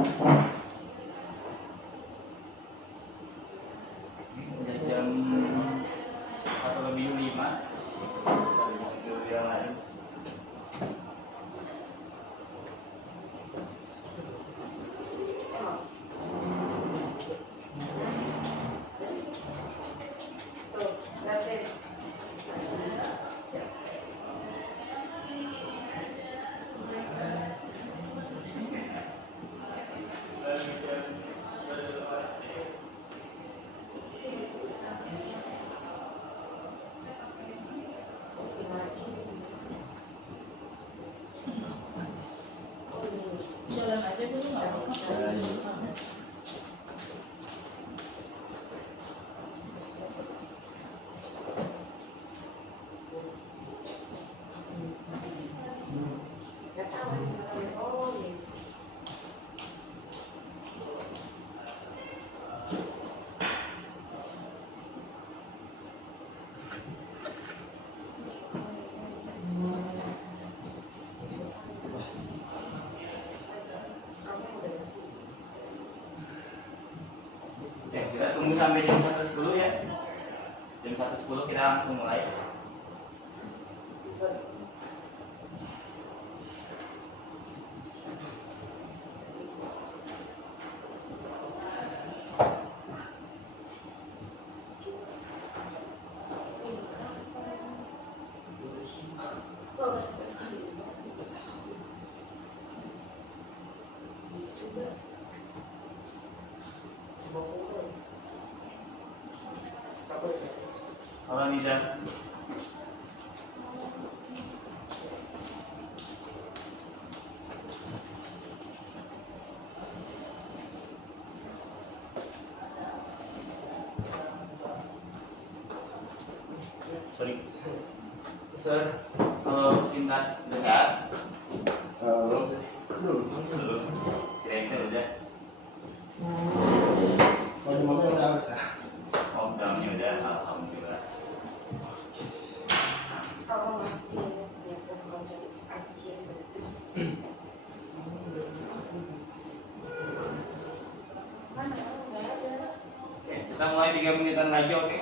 Udah jam 4:05. Yang lain. Jalan aja dulu nggak apa-apa. Ya, kita tunggu sampai jam 1:10 ya. Jam 1:10 kita langsung mulai. Halo Nida. Sorry. Sir. Halo Intan, udah sehat? Belum sih. Belum. Kira-kira udah. Mau udah habis ya? Oh, dalamnya udah, alhamdulillah. Oke, kita mulai 3 menitan lagi, oke?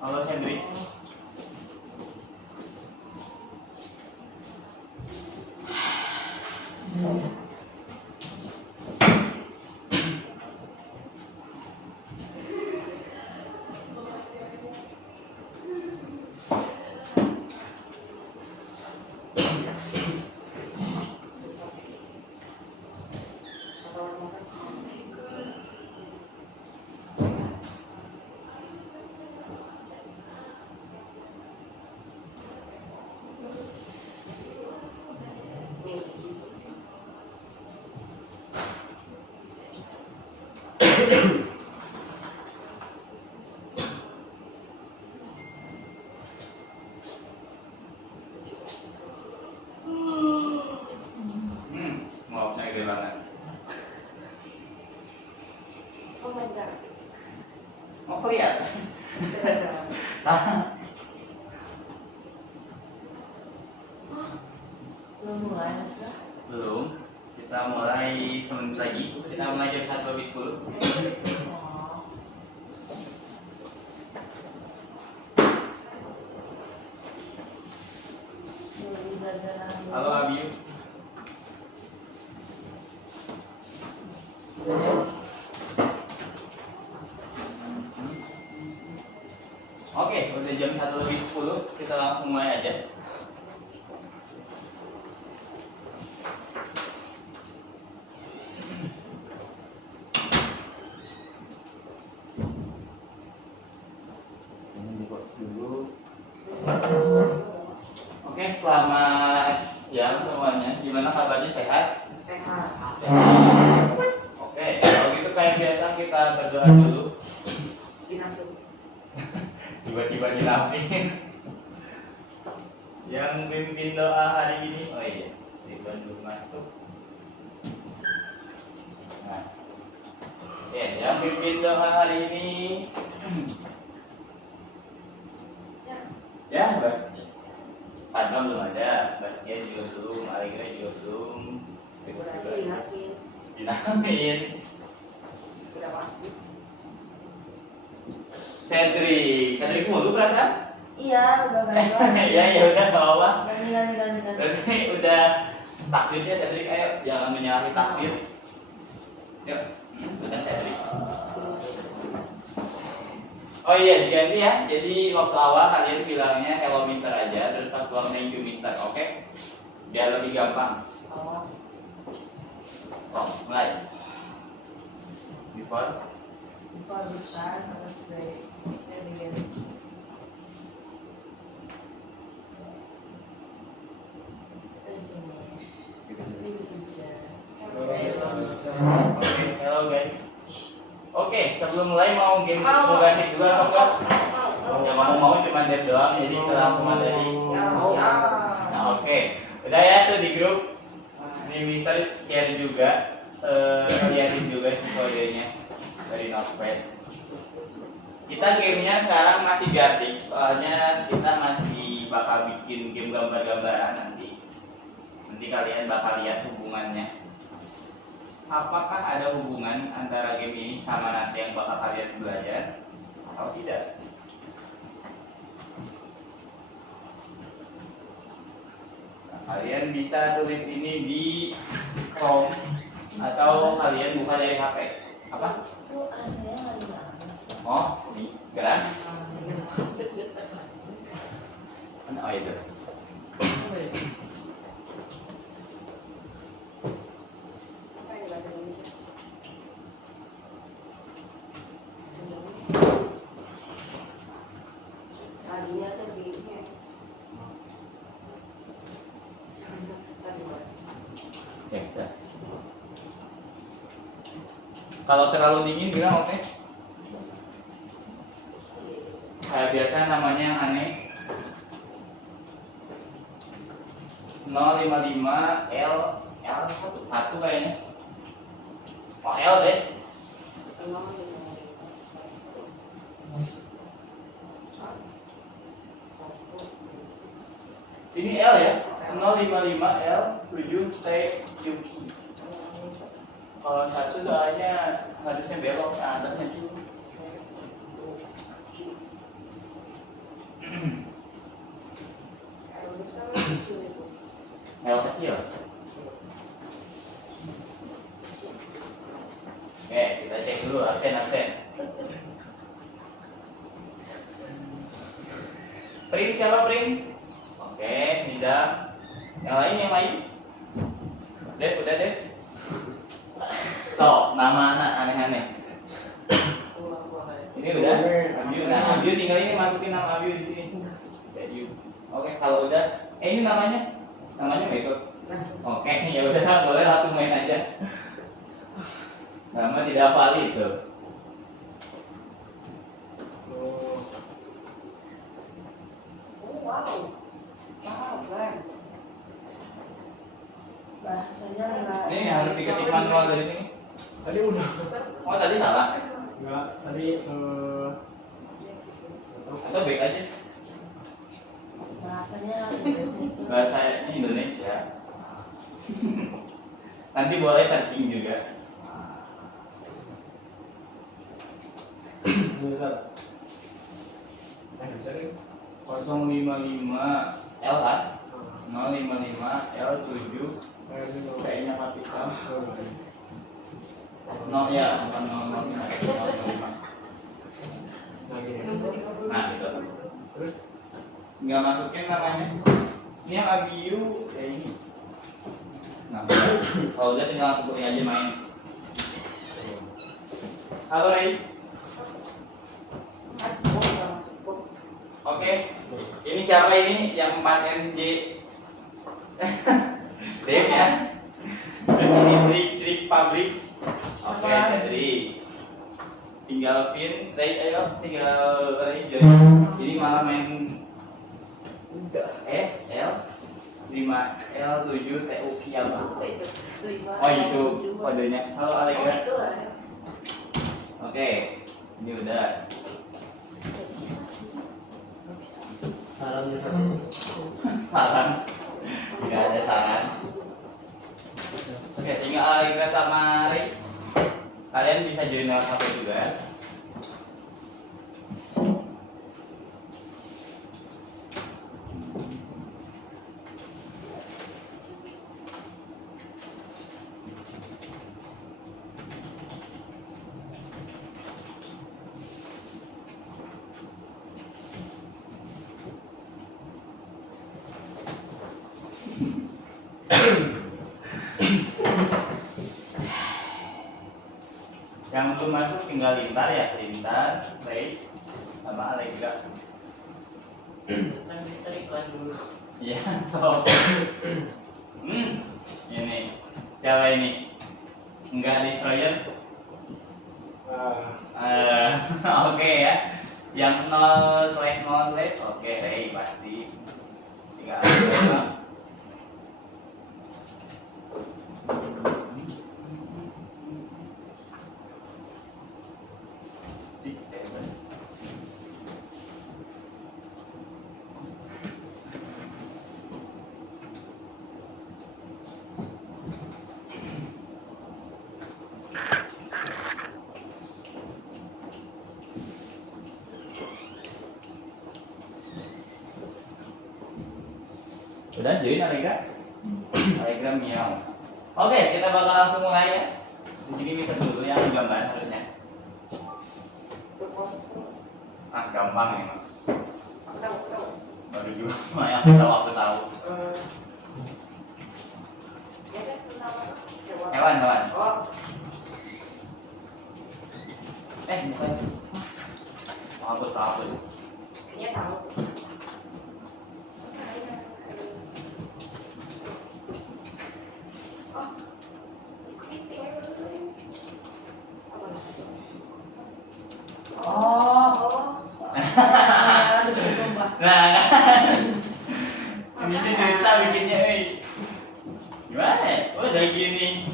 Halo Henry. Maaf, saya kehilangan. Oh my god. Mau lihat? Belum mulai mas ya? Belum. Kita mulai semenit lagi. Kita mulai jam 1:10. Oh. Belum belajar lagi. Halo Abi. Oke, udah jam 1:10, kita langsung mulai aja. Ini di box dulu. Oke, selamat siang semuanya. Gimana kabarnya, sehat? Sehat. Oke, kalau gitu kayak biasa kita berdoa dulu. Tiba-tiba dilapin. Yang pimpin doa hari ini, oh iya, Ridwan masuk. Nah, ya, yang pimpin doa hari ini, ya, Padma belum ada, Bastian juga belum, Allegra juga belum. Dinamin. Udah pasti. Cedric mulu perasaan? Iya, udah ganti. Ya udah bawa. Ganti. Berarti udah takdirnya Cedric, ayo jangan menyalahi takdir. Yuk, udah Cedric. Oh iya, diganti ya. Jadi waktu awal kalian bilangnya hello mister aja, terus pas pulang thank you mister, oke? Biar lebih gampang. Oh. Mulai. Before Before we start, let's pray. Then begin. Oke, hello guys. Oke, sebelum mulai mau game ganti dulu atau enggak? Ya mau cuma dev doang, jadi kita langsung dari. Nah, oke. Udah ya tuh di grup. Ini Mister share juga. Liatin juga sih kodenya dari Notepad. Kita gamenya sekarang masih Gartic, soalnya kita masih bakal bikin game gambar-gambaran nanti. Nanti kalian bakal lihat hubungannya. Apakah ada hubungan antara game ini sama nanti yang bakal kalian belajar atau tidak? Nah, kalian bisa tulis ini di Chrome atau kalian buka dari HP. Apa? Itu rasanya nggak dibalas. Oh, di gerak. Oh itu. Tadinya tuh begini. Ya, udah. Kalau terlalu dingin bilang oke. Kayak biasa namanya yang aneh. 055 L 1 kayaknya. Oh L deh. Ini L ya. 055 L 7 T Yuki. Kalau 1 soalnya harusnya belok ke atasnya cuy. L kecil. Oke, kita cek dulu absen. Prim siapa Prim? Oke, Nizam. Yang lain? Dev, udah Dev. So, nama anak aneh-aneh. Ini udah. Abiu. Nah, Abiu tinggal ini masukin nama Abiu di sini. Abiu. Oke, kalau udah, ini namanya nggak ikut. Oke, ya udah, boleh langsung main aja. Nama tidak valid itu. Bahasanya nggak. Ini harus diketik manual dari sini. Tadi udah. Oh, tadi salah. Enggak, tadi Atau baik aja. Bahasanya Indonesia. Bahasanya Indonesia. Nanti boleh searching juga. bisa. Bisa nih. 055 L kan? 055 L 7 kayaknya kapital. No ya, bukan 005. Nah gini. Nah, gitu. Terus Nggak masukin namanya. Ini yang abiu ya ini. Nah, kalau udah tinggal sebutin aja main. Halo Ray. Oke. Ini siapa ini yang 4NJ? Dev ya. Terus ini trik pabrik. Oke, Cedric. Tinggal pin, Ray, ayo tinggal Ray join. Ini malah main S, L, 5, L, 7, TU, kial. Oh itu kodenya. Halo Alegra. Oke, ini udah. sarannya satu. Saran. Tidak ada saran. Oke, tinggal Alegra sama Ray. Kalian bisa join lewat HP juga ya. Yang belum masuk tinggal Lintar ya, Lintar, Ray, sama Alegra. Iya, so. Ini siapa ini? Enggak Destroyer. Oke ya. Yang 0/0/, oke Ray pasti. Tinggal Alegra. Udah join Alegra? Alegra miau. Oke, kita bakal langsung mulai ya. Di sini bisa dulu yang gambar harusnya. Ah, gampang emang. Baru juga yang aku tahu. Hewan. Bukan. Hapus. Aduh, sumpah. Nah, kan? Ini tuh susah bikinnya, gimana ya? Oh, udah gini.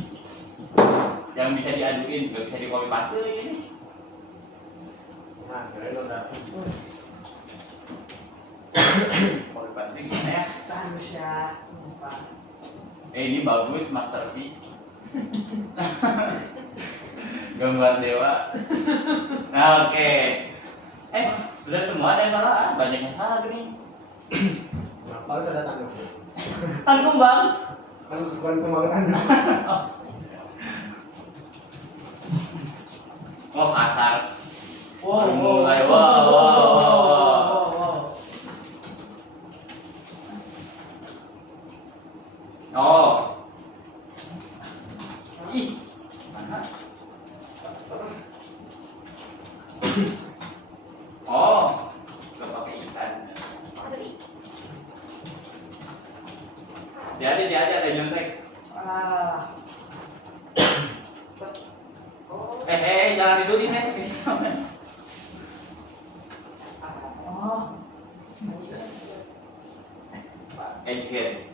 Yang bisa diaduin, gak bisa di copy paste ini. Nah, keren udah. Copy paste gimana ya? Harusnya, sumpah. Ini bagus, masterpiece. Gambar dewa. Nah, oke. Bener semua ada yang salah, banyak yang salah gini. Nah, harus ada tanda. Kan kumbang. Kan bukan kembang tanda. Oh, kasar. Wow. Mulai, wow. Oh. Ih. Mana? Oh. Gak pakai ikan. Hati-hati ada nyontek. Jangan ditulis ya. Egghead.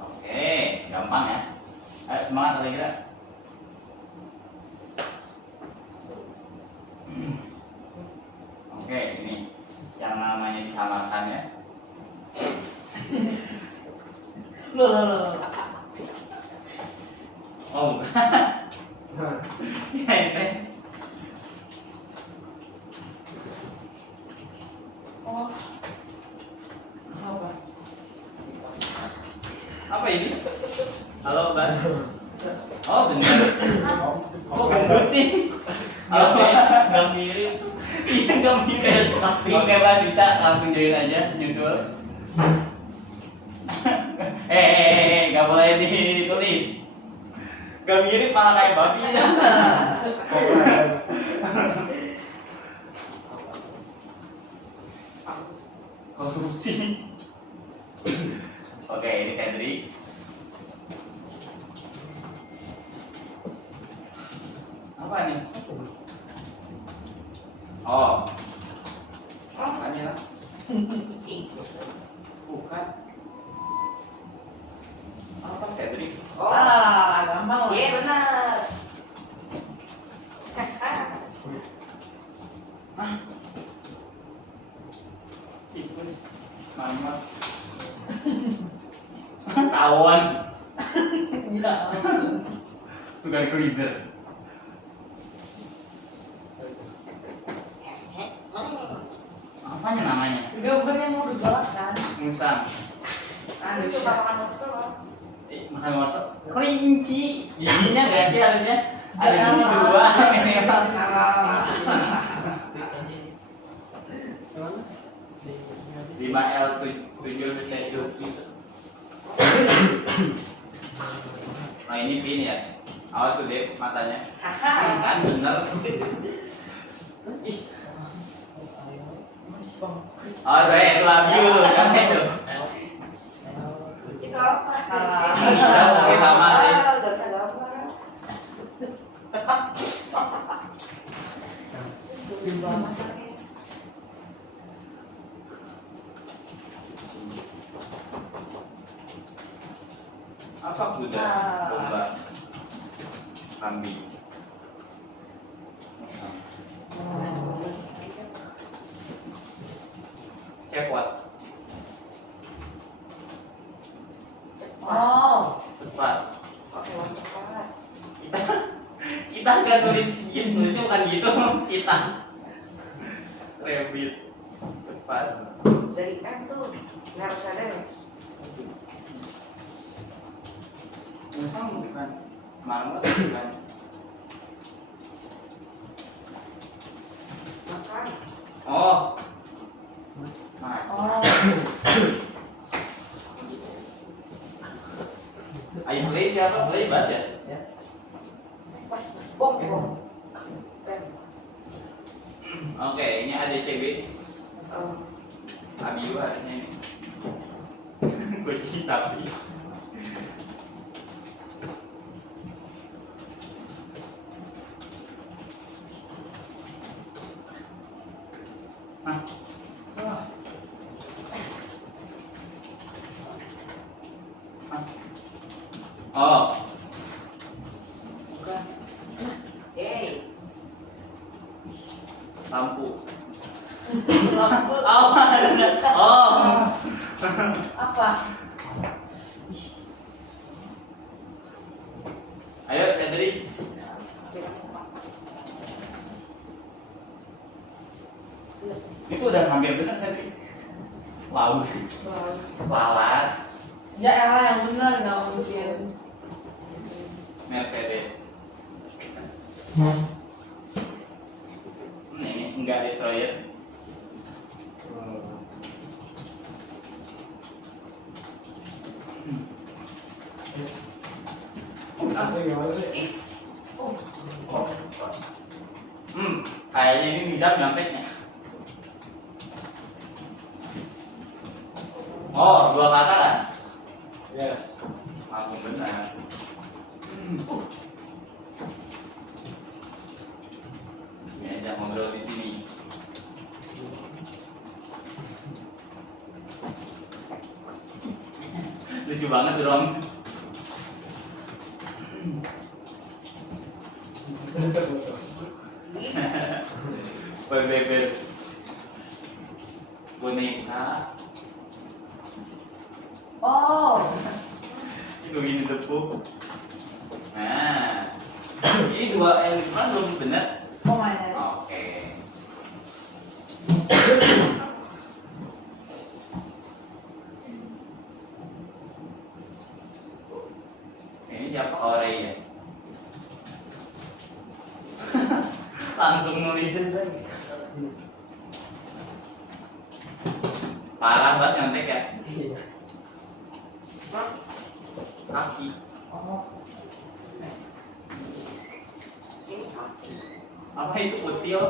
Oke, gampang ya. Ayo semangat Alegra. Oke, ini yang namanya disamarkan ya. Loh. Oh, Nah, ya ini. Oh. Apa ini? Halo, Bas. Oh bener. Kok gendut sih? Nggak mirip. Iya nggak mirip. Oke Mas bisa langsung join aja nyusul. Nggak boleh ditulis. Gak mirip malah kayak babi. Korupsi. Oke, ini Sandri. Apa nih? Oh. Apa nih? Bukan. Apa Sandri? Gampang. Iya benar. Tikus. Mamat. Tawon. Ya. Suka glider. Apa namanya? Gambarnya mulus banget kan? Musang. Aku suka makan wortel. Makan wortel. Kelinci. Giginya gak sih harusnya? Ada gigi dua minimal. Gimana? 5L 7 gitu. Nah ini pin ya. Awas tuh deh matanya. Kan bener. Ih. Oh saya love you kan itu. Itu apa? Bisa, oke, sama sih. Gak bisa gambar. Lebih banget. Apa kuda? Domba. Kambing. Cepot. Oh. Cepat. Oke, cepat. Cita. Cita nggak tulis gitu, tulisnya bukan gitu. Cita. Rabbit. Cepat. Dari M tuh Mercedes. Musang bukan. Marmot bukan. Makan. Oh. Macan. Oh. Ayo play siapa? Play Bas ya? Pas bom. Bom. Oke, ini ADCB. Oh. Abiu harusnya ini. Kucing sapi. Hah? Hah? Oh, Bukan. Hey. lampu. Lampu. Oh, oh. Apa? Ayo, Sandri. Itu udah hampir benar, Sandri. Laus. Lalat. Ya elah yang benar nggak mungkin. Mercedes. Ini enggak destroyer. Asik gimana sih? Kayaknya ini Nizam nyonteknya. Oh, dua kata kan? Yes. Langsung benar. Ini aja ngobrol di sini. Lucu banget dong. Bisa foto. Bebes. Boneka. Oh. Itu gini tepuk. Nah, ini dua yang di depan belum benar. Oh minus. Oke. Ini Ini siapa? Ore ya. Langsung nulisin lagi. Parah banget nyontek ya. Iya. Kaki. Oh, Ini kaki. Apa itu kutil?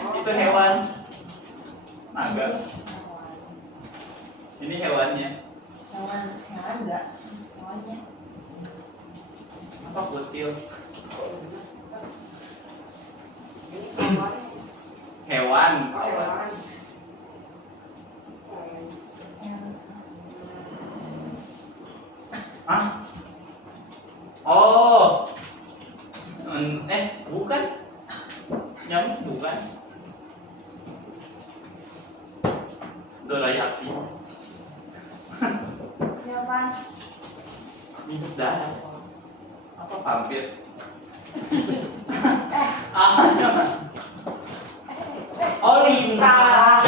Oh. Itu hewan. Naga. hewan. Ini hewannya. Hewan enggak. Hewannya. Apa kutil? Ini kawan. Hewan. Kawan. Hah? Oh. Bukan. Nyamuk bukan. Dorayaki. Hewan. Bisa darah. Apa vampir? Eh, Oh, lintah.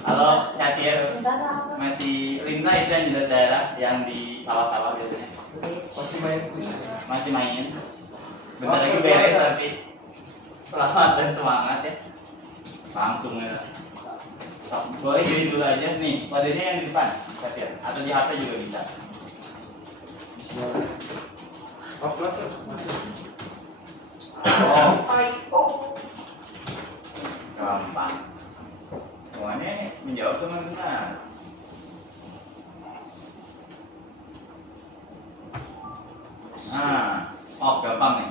Halo, Syatir. minta apa? Masih lintah itu yang jelas daerah yang di sawah-sawah biasanya. Masih main kuis. Masih main. Bentar lagi beres tapi selamat dan semangat ya. Langsung ya. Boleh join dulu aja nih. Kodenya yang di depan, Syatir. Atau di HP juga bisa. Off langsung. Oh, Oh. gampang. Semuanya menjawab teman-teman. Nah, oh gampang nih.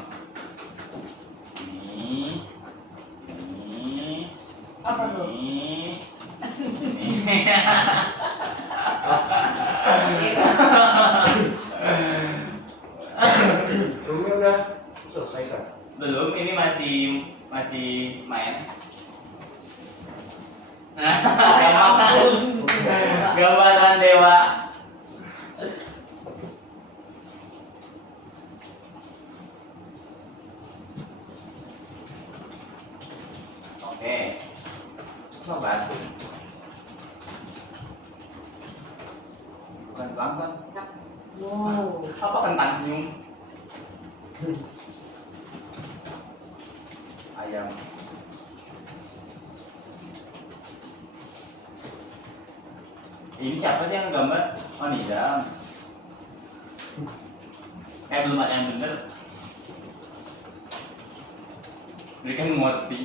Ini, Apa tuh? ini. Rumahnya udah selesai San. Belum, ini masih main. Nah, Ampun. gambaran dewa. Oke, coba bantu. Bukan pelan. Wow. Apa kentang senyum? Ayam. Ini siapa sih yang gambar? Oh, Nizam. Belum ada yang bener. Mereka ngerti.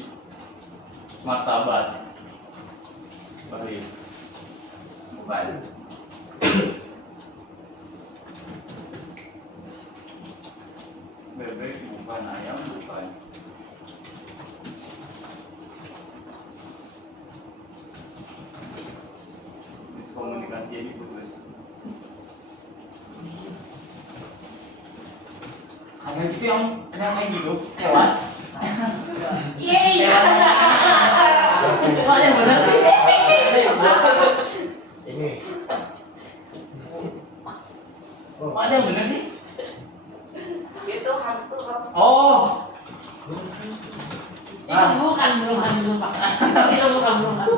Martabat. Bahaya. Bukan. Bebek bukan, ayam bukan. Miskomunikasi ini putus. Ada gitu yang kayak gitu, hewan. Yeay. Kok yang benar sih? Ini. Kok ada yang benar sih? Itu hantu loh. Oh, Itu bukan belum hantu, Pak. Itu bukan belum hantu.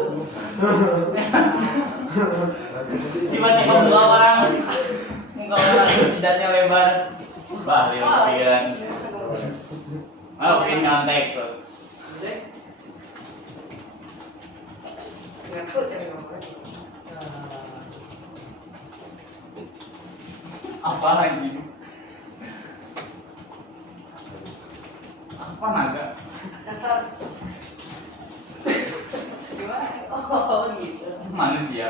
tiba-tiba muka orang jidatnya lebar. Bah, dia kepikiran. Oh, pengen nyontek tuh. Nggak tahu cara ngomongnya. Apa lagi? Apa naga? Gimana? Oh, gitu. Manusia.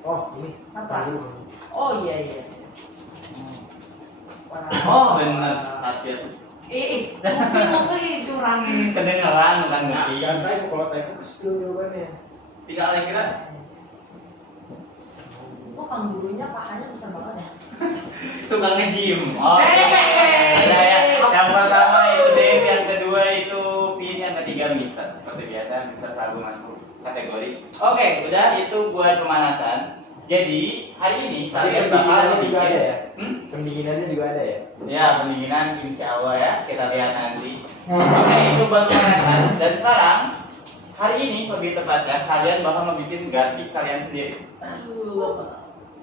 Oh, ini. Apa? Tadi. Oh, iya iya. Oh, benar. Sakit. Mungkin curang ini. Kedengeran bukan Nah, ngerti. sekarang saya kalau tanya ke spill jawabannya. Tiga kali kira. Kok kangurunya pahanya besar banget ya? Suka nge-gym. Oh, ya. Yang pertama itu Dave, yang kedua itu Vin, yang ketiga Mister. Seperti biasa, Mister selalu masuk kategori. Oke, udah itu buat pemanasan. Jadi hari ini kalian bakal Pendinginannya juga bikin. ada ya? Hmm? Pendinginannya juga ada ya? Ya, pendinginan insya Allah ya, kita lihat nanti. Oke, itu buat pemanasan. Dan sekarang hari ini lebih tepatnya kalian bakal membuat grafik kalian sendiri. Aduh.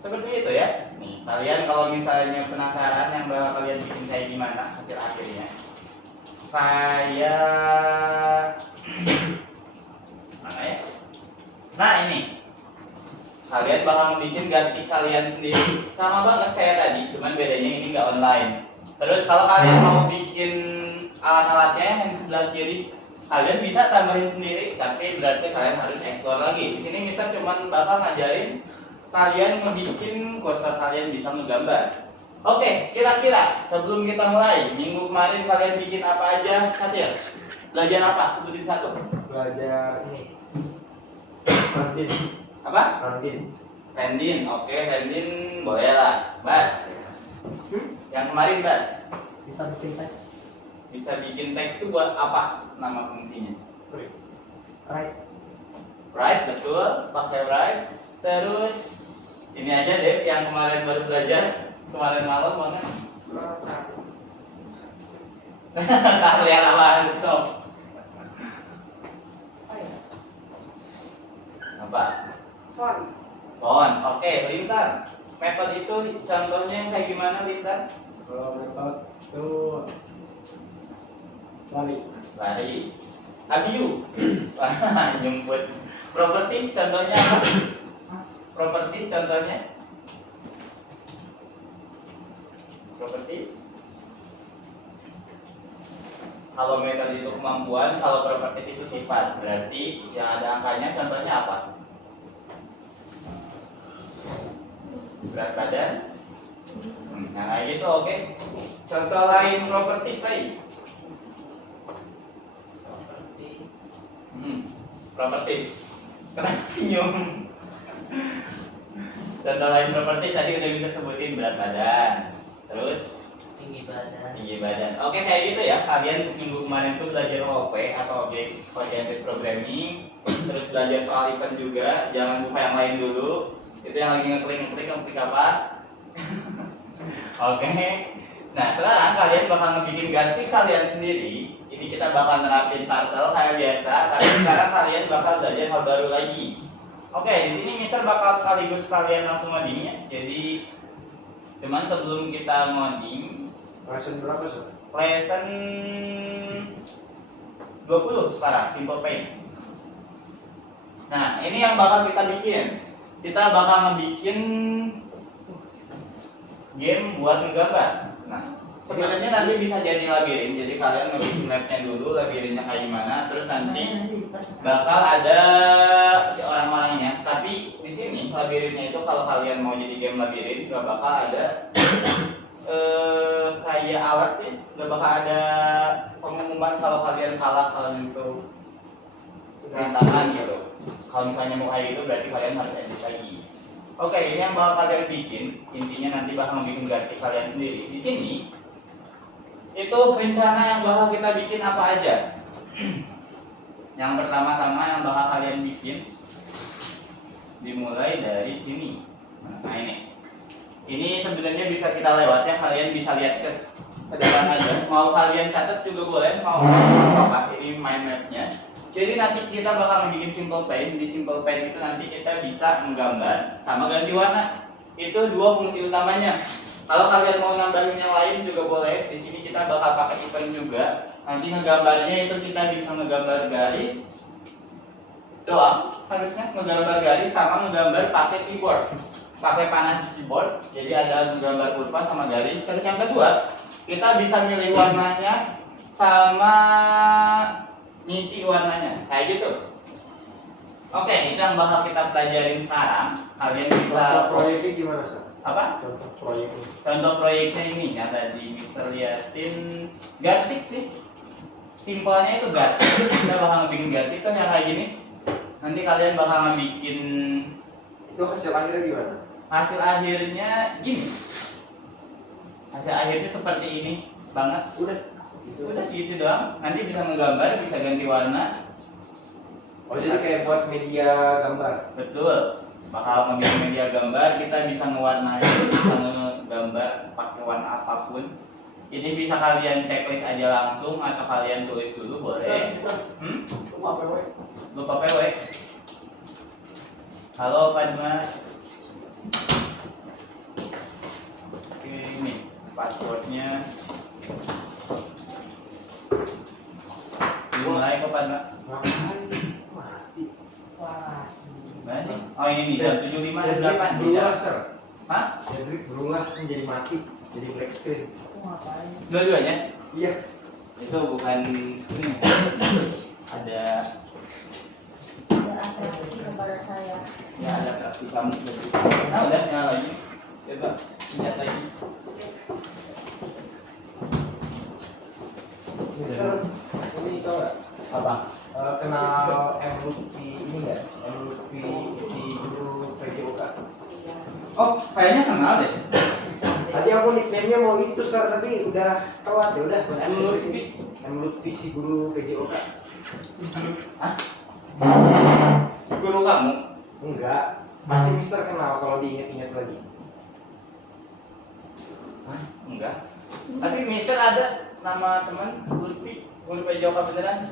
Seperti itu ya. Nih, kalian kalau misalnya penasaran yang bakal kalian bikin kayak gimana hasil akhirnya. Kayak mana ya? Nah, ini. Kalian bakal bikin ganti kalian sendiri. Sama banget kayak tadi, cuman bedanya ini nggak online. Terus kalau kalian mau bikin alat-alatnya yang di sebelah kiri, kalian bisa tambahin sendiri, tapi berarti kalian harus explore lagi. Di sini Mister cuman bakal ngajarin kalian ngebikin kursor kalian bisa menggambar. Oke, kira-kira sebelum kita mulai, minggu kemarin kalian bikin apa aja? Satir, belajar apa? Sebutin satu. Belajar ini. Randin. Apa? Randin. Rendin, oke, Rendin boleh lah. Bas, yang kemarin Bas, Bisa bikin teks. bisa bikin teks itu buat apa? Nama fungsinya? Right. Right, betul, pakai right. Terus ini aja Dev yang kemarin baru belajar kemarin malam banget. Kalian apa? Sob? Apa? Font. Font. Oke, Lintan. Metode itu contohnya yang kayak gimana, Lintan? Kalau metode itu lari. Lari. Abiu. Wah, nyumput. Properties contohnya apa? Properties contohnya? Properties. Kalau metode itu kemampuan, kalau properties itu sifat. Berarti yang ada angkanya contohnya apa? Berat badan. Nah, kayak gitu, oke. Contoh lain properties lain. Properties. Kenapa senyum? Contoh lain properties tadi udah bisa sebutin berat badan. Terus Tinggi badan. tinggi badan. Oke, kayak gitu ya. Kalian minggu kemarin tuh belajar OOP atau Object Oriented Programming. Terus belajar soal event juga. Jangan buka yang lain dulu. Itu yang lagi ngeklik apa? Oke. Nah, sekarang kalian bakal ngebikin ganti kalian sendiri. Ini kita bakal nerapin turtle kayak biasa, tapi sekarang kalian bakal belajar hal baru lagi. Oke, di sini Mister bakal sekaligus kalian langsung ngoding ya. Jadi cuman sebelum kita ngoding, Lesson berapa sih? lesson 20 sekarang, Simple Paint. Nah, ini yang bakal kita bikin. Kita bakal ngebikin game buat ngegambar. Nah, sebenarnya nanti bisa jadi labirin. Jadi kalian ngebikin labnya dulu, labirinnya kayak gimana, terus nanti bakal ada si orang-orangnya. Tapi di sini labirinnya itu kalau kalian mau jadi game labirin, gak bakal ada kayak alat ya, gak bakal ada pengumuman kalau kalian kalah, kalian itu rintangan gitu. Kalau misalnya mau kayak gitu berarti kalian harus edit lagi. Oke, ini yang bakal kalian bikin. Intinya nanti bakal bikin ganti kalian sendiri. Di sini itu rencana yang bakal kita bikin apa aja. Yang pertama-tama yang bakal kalian bikin dimulai dari sini. Nah, ini. Ini sebenarnya bisa kita lewat ya, kalian bisa lihat ke depan aja. Mau kalian catat juga boleh, mau apa? Ini mind map-nya. Jadi nanti kita bakal bikin Simple Paint. Di Simple Paint itu nanti kita bisa menggambar sama ganti warna. Itu dua fungsi utamanya. Kalau kalian mau nambahin yang lain juga boleh. Di sini kita bakal pakai event juga. Nanti ngegambarnya itu kita bisa ngegambar garis doang. Harusnya ngegambar garis sama ngegambar pakai keyboard. Pakai panah di keyboard. Jadi ada ngegambar kurva sama garis. Terus yang kedua, kita bisa milih warnanya sama ngisi warnanya, kayak gitu. Oke, itu yang bakal kita pelajarin sekarang. Kalian bisa Contoh proyeknya gimana sih? apa? Contoh proyeknya. Contoh proyeknya ini yang tadi Mister liatin Gartik sih. Simpelnya itu Gartik. Kita bakal bikin Gartik tuh yang kayak gini. Nanti kalian bakal bikin Itu hasil akhirnya gimana? hasil akhirnya gini. Hasil akhirnya seperti ini banget. Udah gitu doang. Nanti bisa menggambar, bisa ganti warna. Oh, jadi kayak buat media gambar. Betul. Bakal ngebikin media gambar, kita bisa ngewarnain, bisa ngegambar pakai warna apapun. Ini bisa kalian checklist aja langsung atau kalian tulis dulu boleh. Lupa PW. Halo Padma. passwordnya. Mulai kapan, Pak? Mati. Wah. Mana nih? Oh ini nih, 175 Cedric 8 berulang, Sir. Hah? Cedric berulang menjadi mati, jadi black screen. Aku ngapain? Dua-duanya? Iya. Itu bukan ini. Ada Ada atraksi kepada saya. ya ada praktik kamu berarti. Nah, udah nyala lagi. Coba lihat lagi. Mister, ini tau nggak? Apa? Kenal M. Lutfi ini nggak? M. Lutfi si guru PJOK. Oh, kayaknya kenal deh. Tadi aku nickname-nya mau itu, Sir, tapi udah telat ya udah. M. Lutfi. M. Lutfi si guru PJOK. Hah? Guru kamu? Enggak, pasti Mister kenal kalau diingat-ingat lagi. Hah? Enggak. Tapi Mister ada nama teman Lutfi, guru PJOK beneran?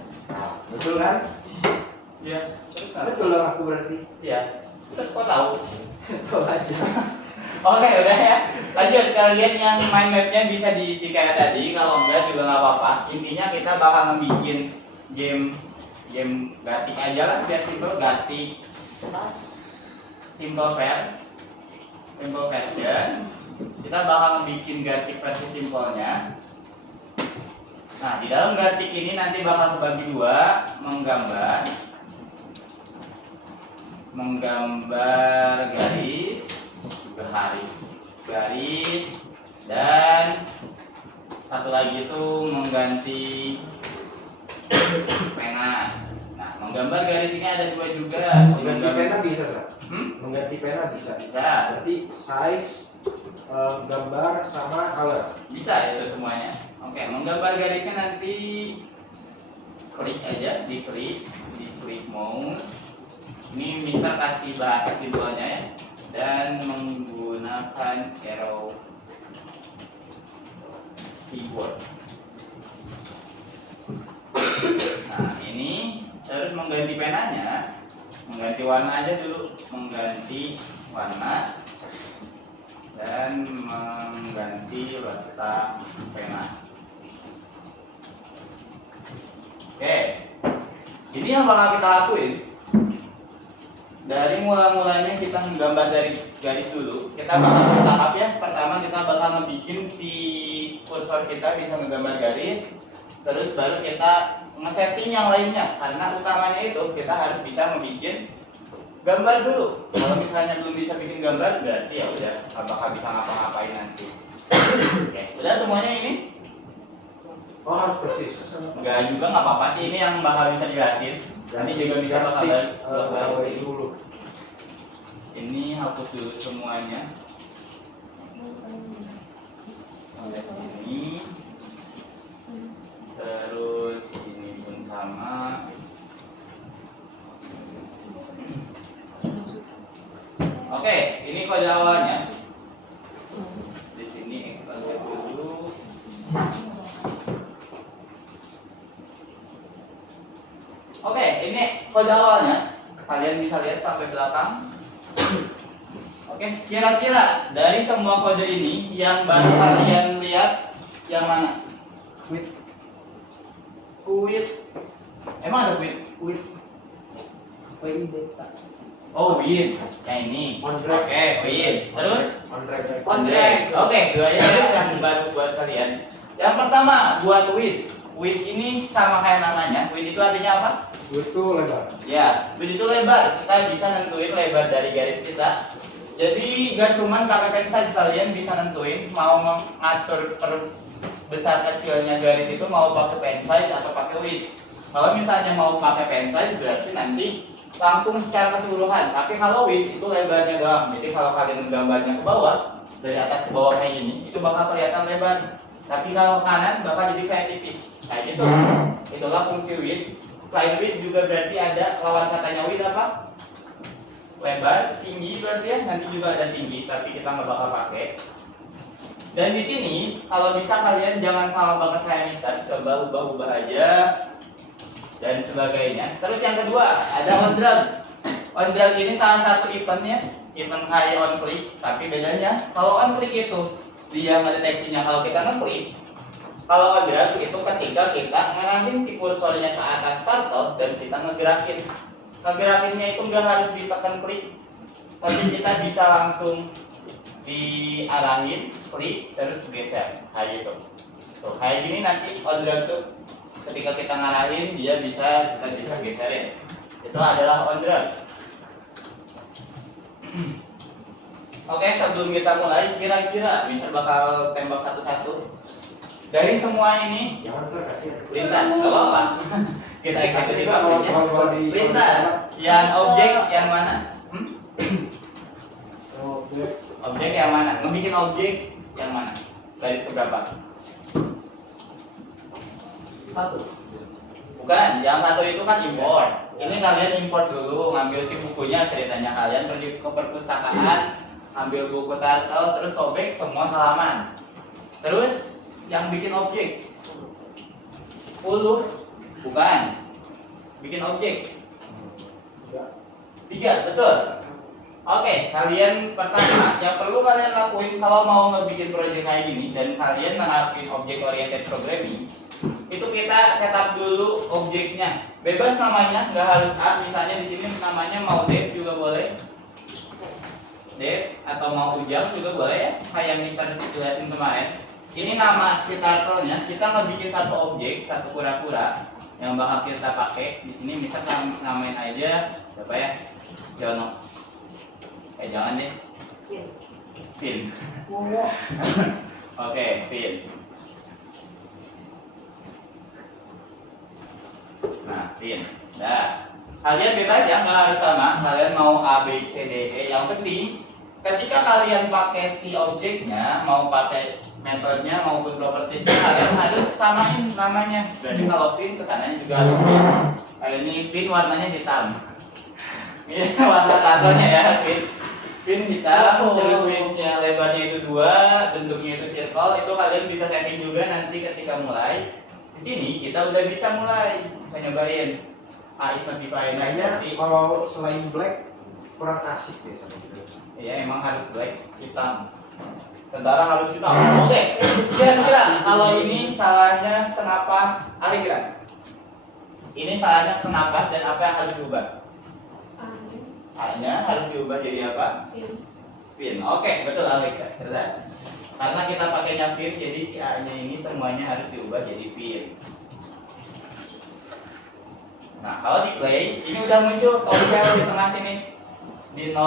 Betul kan? Iya. Terus kenapa? Betul dong aku berarti. Iya. Terus kok tahu? Tahu aja. Oke, udah ya. Lanjut, kalian yang mind mapnya bisa diisi kayak tadi. Kalau enggak juga nggak apa-apa. Intinya kita bakal ngebikin game Gatik aja lah, biar simple. Gatik simple version. Kita bakal bikin Gatik versi simpelnya. Nah, di dalam Gatik ini nanti bakal kebagi dua, menggambar garis, dan satu lagi itu mengganti pena. Nah, menggambar garis ini ada dua juga. Mengganti pena bisa, Sir? Mengganti pena bisa. Bisa, Berarti size, gambar sama color. bisa itu semuanya. Oke, menggambar garisnya nanti klik aja, diklik mouse. Ini Mister kasih bahasa simbolnya ya, dan menggunakan arrow keyboard. Nah, ini terus mengganti penanya, mengganti warna aja dulu, mengganti warna dan mengganti letak pena. Oke, ini yang bakal kita lakuin. Dari mulanya kita menggambar dari garis dulu. Kita bakal bertahap ya. Pertama kita bakal ngebikin si kursor kita bisa menggambar garis. Terus baru kita nge-setting yang lainnya. Karena utamanya itu kita harus bisa membuat gambar dulu. Kalau misalnya belum bisa bikin gambar, berarti ya udah nggak bakal bisa ngapa-ngapain nanti. Oke, udah semuanya ini? Oh, harus persis. Enggak juga, nggak apa-apa sih. Ini yang bakal bisa dijelasin. Nanti juga bisa bakal balik sini. dulu. Ini hapus dulu semuanya. Ini terus ini pun sama. Oke, ini kode awalnya. Di sini ekspor dulu. Oke, ini kode awalnya. Kalian bisa lihat sampai belakang. Oke, kira-kira dari semua kode ini yang baru kalian lihat yang mana? Quit. Emang ada quit? WID. Oh, win. Yang ini. On drag. Oke, win. Terus On drag. on drag. Oke, duanya yang baru buat kalian. Yang pertama buat width. Width ini sama kayak namanya. Width itu artinya apa? Itu lebar. Ya, width itu lebar. Kita bisa nentuin lebar dari garis kita. Jadi gak cuman pakai pen size, kalian bisa nentuin mau ngatur besar kecilnya garis itu mau pakai pen size atau pakai width. Kalau misalnya mau pakai pen size berarti nanti langsung secara keseluruhan. Tapi kalau width itu lebarnya doang. Jadi kalau kalian menggambarnya ke bawah, dari atas ke bawah kayak gini, itu bakal kelihatan lebar. Tapi kalau ke kanan bakal jadi kayak tipis. Kayak gitu. Itulah fungsi width. Selain width juga berarti ada lawan katanya width apa? Lebar, tinggi berarti ya. Nanti juga ada tinggi, tapi kita nggak bakal pakai. Dan di sini kalau bisa kalian jangan sama banget kayak Mister, coba ubah-ubah aja dan sebagainya. Terus yang kedua ada on drag. On drag ini salah satu eventnya, event kayak on click, tapi bedanya kalau on click itu dia ngedeteksinya kalau kita ngeklik. Kalau ngegerak itu ketika kita ngarahin si kursornya ke atas turtle dan kita ngegerakin. Ngegerakinnya itu nggak harus ditekan klik, tapi kita bisa langsung diarahin, klik, terus geser, kayak gitu. Tuh, kayak gini nanti on drag tuh, ketika kita ngarahin dia kita bisa geserin. Itu adalah on drag. Oke, sebelum kita mulai, kira-kira bisa bakal tembak satu-satu. Dari semua ini, Jangan sir, kasih. perintah, nggak apa-apa. Kita eksekusi pabriknya. Kalau di Perintah, yang objek yang mana? objek Objek yang mana? Ngebikin objek yang mana? Garis keberapa? satu. Bukan, yang satu itu kan import. Ini kalian import dulu, ngambil si bukunya, ceritanya kalian pergi ke perpustakaan, ambil buku turtle, terus sobek semua halaman. Terus yang bikin objek 10, bukan bikin objek 3, betul. Oke, kalian pertama yang perlu kalian lakuin kalau mau ngebikin project kayak gini dan kalian ngarepin object oriented programming, itu kita setup dulu objeknya. Bebas namanya, nggak harus A. Misalnya di sini namanya mau dev juga boleh, dev atau mau ujang juga boleh ya, kayak yang Mister jelasin kemarin. Ini nama si turtle-nya, kita ngebikin satu objek, satu kura-kura yang bakal kita pakai. Di sini misalnya namain aja siapa ya? Jono. Jangan deh. Pin. Oke, pin. Nah, pin. Nah, kalian bebas ya, nggak harus sama. Kalian mau A, B, C, D, E. Yang penting, ketika kalian pakai si objeknya, mau pakai metodenya maupun propertiesnya, kalian harus samain namanya. Berarti kalau pin kesananya juga harus pin. Kali ini pin warnanya hitam. Ini warna turtle-nya ya, pin hitam, terus pinnya lebarnya itu 2, bentuknya itu circle. Itu kalian bisa setting juga nanti ketika mulai. Di sini kita udah bisa mulai, bisa nyobain. A is notified. Kayaknya kalau selain black kurang asik deh sama kita. Iya, emang harus black, hitam. Tentara harus hitam. Oke, kira-kira kalau ini salahnya kenapa? Kira-kira ini salahnya kenapa dan apa yang harus diubah? A-nya harus diubah jadi apa? Pin. Oke, betul Alika, cerdas. Karena kita pakainya pin, jadi si A-nya ini semuanya harus diubah jadi pin. Nah, kalau di play, ini udah muncul tombol di tengah sini di 0,0.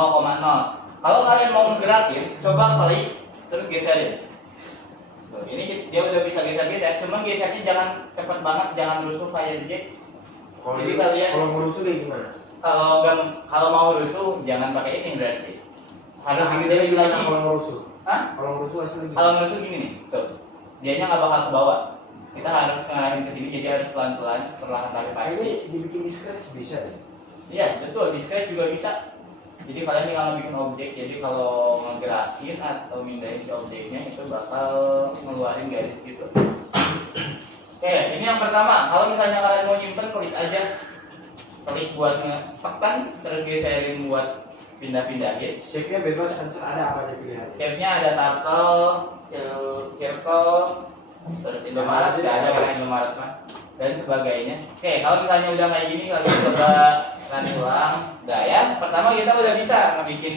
Kalau kalian mau ngegerakin, coba klik terus geserin. Tuh, ini dia udah bisa geser-geser, cuma gesernya jangan cepet banget, jangan rusuh kayak Jack. Jadi kalian kalau mau rusuh kayak gimana? Kalau mau rusuh jangan pakai ini berarti. Harus hasilnya digedein lagi. Kalau mau rusuh. Hah? Kalau mau rusuh hasilnya gimana? Kalau merusuh gini nih, tuh. Dianya nggak bakal ke bawah. Kita harus ngarahin ke sini, jadi harus pelan-pelan, perlahan tapi pasti. Kayaknya dibikin di scratch bisa deh. Iya, betul. Di scratch juga bisa. Jadi kalian tinggal bikin objek. Jadi kalau ngegerakin atau mindahin si objeknya itu bakal ngeluarin garis gitu. Oke, ini yang pertama. Kalau misalnya kalian mau nyimpen, klik aja. Klik buat ngetekan, terus geserin buat pindah-pindahin. Shape-nya bebas, nanti ada apa aja pilihan. Shape-nya ada turtle, circle, terus Indomaret, nggak ada kan Indomaret mah, dan sebagainya. Oke, kalau misalnya udah kayak gini, kalian coba run ulang. Nah ya, pertama kita udah bisa ngebikin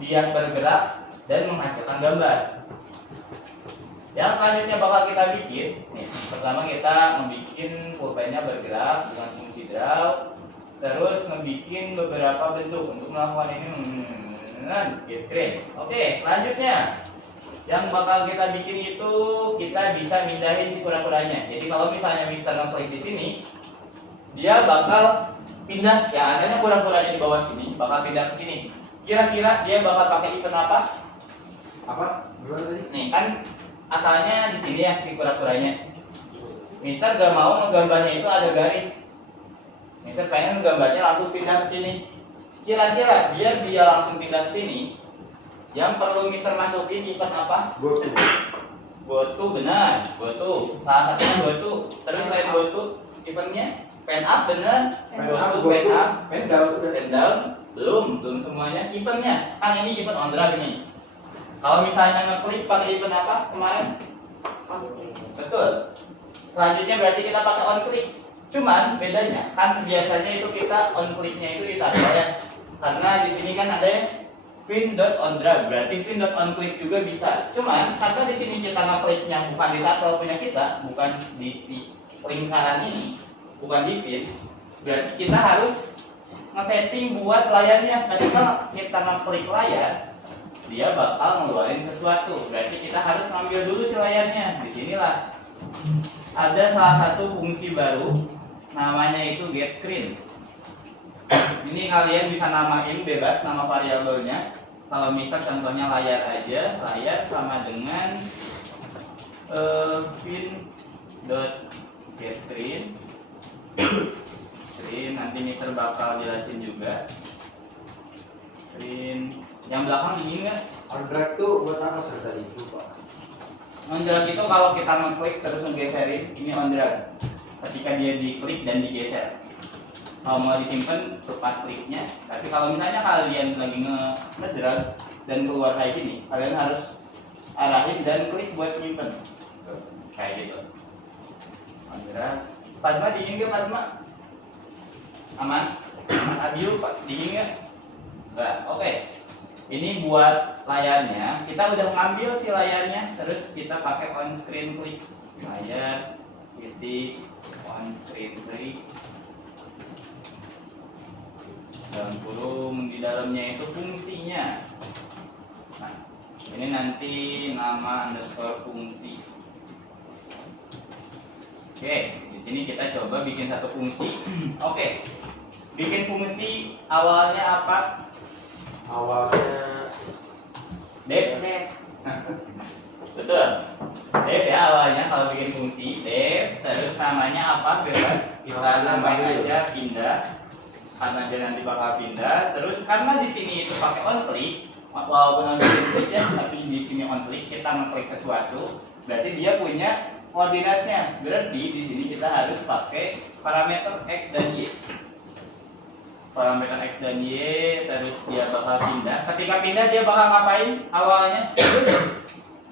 dia bergerak dan menghasilkan gambar. Yang selanjutnya bakal kita bikin, nih, pertama kita ngebikin pulpennya bergerak dengan fungsi draw. Terus ngebikin beberapa bentuk untuk melakukan ini get screen. Oke, selanjutnya yang bakal kita bikin itu kita bisa mindahin si kura-kuranya. Jadi kalau misalnya Mister ngeklik di sini, dia bakal pindah. Ya, asalnya kura-kuranya di bawah sini bakal pindah ke sini. Kira-kira dia bakal pakai event apa? Apa? Gimana tadi? Nih kan asalnya di sini ya si kura-kuranya. Mister gak mau ngegambarnya itu ada garis. Mister pengen gambarnya langsung pindah ke sini. Kira-kira biar dia langsung pindah ke sini, yang perlu Mister masukin event apa? Go to. Go to, benar. Go to. Salah satunya go to. Terus selain go to, eventnya pen up, benar. Go to, pen up, pen down, udah. pen down. Belum semuanya. Eventnya kan ini event on drag ini. Kalau misalnya ngeklik pakai event apa kemarin? Betul. Selanjutnya berarti kita pakai on click. Cuman bedanya kan biasanya itu kita on clicknya itu ditaruh ya. Karena di sini kan ada pin.onDrag, berarti pin.onClick juga bisa. Cuman karena di sini kita ngekliknya bukan di title punya kita, bukan di si lingkaran ini, bukan di pin, berarti kita harus ngesetting buat layarnya. Ketika kita ngeklik layar, dia bakal ngeluarin sesuatu. Berarti kita harus ngambil dulu si layarnya. Disinilah ada salah satu fungsi baru, namanya itu get screen. Ini kalian bisa namain bebas nama variabelnya. Kalau misal contohnya layar aja, layar sama dengan pin.getScreen. Screen nanti Mister bakal jelasin juga. Screen yang belakang dingin nggak? OnDrag tuh buat apa sih tadi itu Pak? OnDrag itu kalau kita ngeklik terus ngegeserin, ini OnDrag. Ketika dia diklik dan digeser. Kalau mau disimpan lepas kliknya, tapi kalau misalnya kalian lagi nge-drag dan keluar kayak gini, kalian harus arahin dan klik buat nyimpen. Kayak gitu. OnDrag. Padma dingin nggak Padma? Aman? Aman Abiu Pak dingin nggak? Enggak. Oke. Ini buat layarnya. Kita udah ngambil si layarnya, terus kita pakai on screen klik. Layar titik on screen klik. Dalam kurung di dalamnya itu fungsinya. Nah, ini nanti nama underscore fungsi. Oke, di sini kita coba bikin satu fungsi. Oke, bikin fungsi awalnya apa? Awalnya Def. Betul. Def ya awalnya kalau bikin fungsi def. Terus namanya apa? Bebas. Kita namain aja pindah. Karena dia nanti bakal pindah. Terus karena di sini itu pakai on click, walaupun on click ya, tapi di sini on click kita ngeklik sesuatu, berarti dia punya koordinatnya. Berarti di sini kita harus pakai parameter x dan y. Parameter x dan y, terus dia bakal pindah. Ketika pindah dia bakal ngapain awalnya?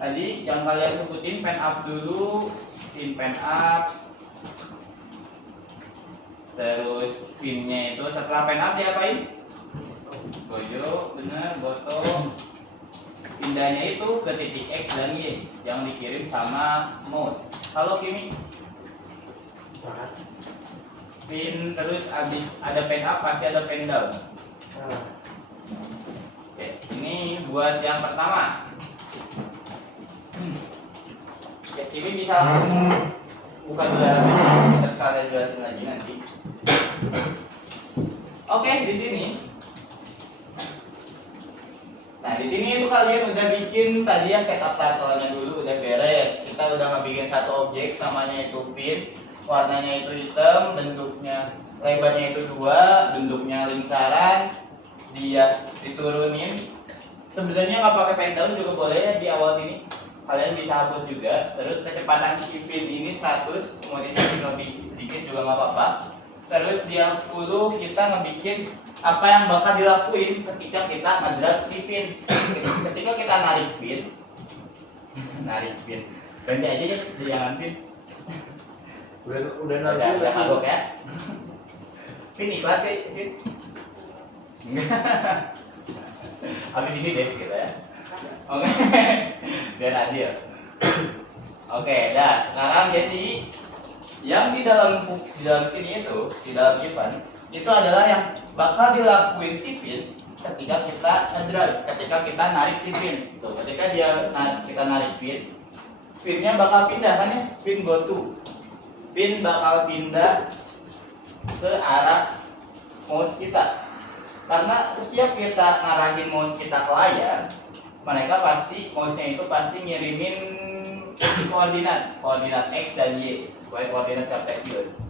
Tadi yang kalian sebutin pen up dulu, pen up. Terus pinnya itu setelah pen up diapain? Gojo, bener, gotong. Pindahnya itu ke titik X dan Y yang dikirim sama mouse. Halo Kimi. Pin terus abis ada pen up pasti ada pen down. Oke, ini buat yang pertama. Ya, Kimi bisa langsung buka dulu kita sekalian jelasin lagi nanti. Oke, di sini. Nah, di sini itu kalian udah bikin tadi ya setup title-nya dulu udah beres. Kita udah ngebikin satu objek namanya itu pin, warnanya itu hitam, bentuknya lebarnya itu 2, bentuknya lingkaran. Dia diturunin. Sebenarnya nggak pakai pen down juga boleh ya di awal sini. Kalian bisa hapus juga. Terus kecepatan si pin ini 100, mau disetting lebih sedikit juga nggak apa-apa. Terus di yang 10 kita ngebikin apa yang bakal dilakuin ketika kita ngedrag si pin. Ketika kita narik pin, ganti aja ya, jangan pin. udah Udah kagok ya. Pin ikhlas kayak pin. Habis ini deh kita ya. Oke, biar adil. Oke, dah sekarang jadi yang di dalam sini itu, di dalam event itu adalah yang bakal dilakuin si pin ketika kita ngedrag, ketika kita narik si pin. Tuh, ketika kita narik pin, pinnya bakal pindah kan ya, pin go to. Pin bakal pindah ke arah mouse kita. Karena setiap kita ngarahin mouse kita ke layar, mereka pasti mouse-nya itu pasti ngirimin koordinat X dan Y sesuai koordinat Cartesius.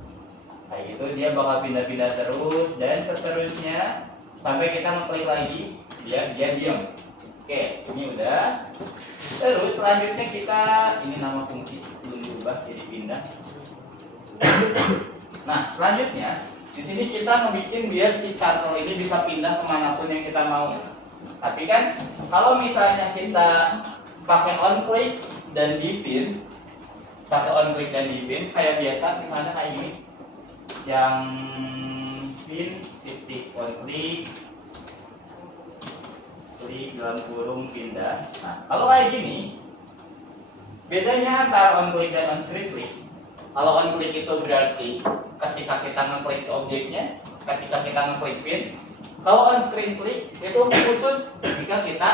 Kayak gitu dia bakal pindah-pindah terus dan seterusnya sampai kita ngeklik lagi biar dia diam. Oke, ini udah. Terus selanjutnya kita ini nama fungsi belum diubah jadi pindah. Nah, selanjutnya di sini kita ngebikin biar si turtle ini bisa pindah kemanapun yang kita mau. Tapi kan kalau misalnya kita pakai on click dan divin, kayak biasa misalnya kayak gini, yang pin titik on click dalam kurung pindah. Nah, kalau kayak gini, bedanya antara on click dan on screen click. Kalau on click itu berarti ketika kita ngeklik si objeknya, ketika kita ngeklik pin. Kalau on screen click itu khusus ketika kita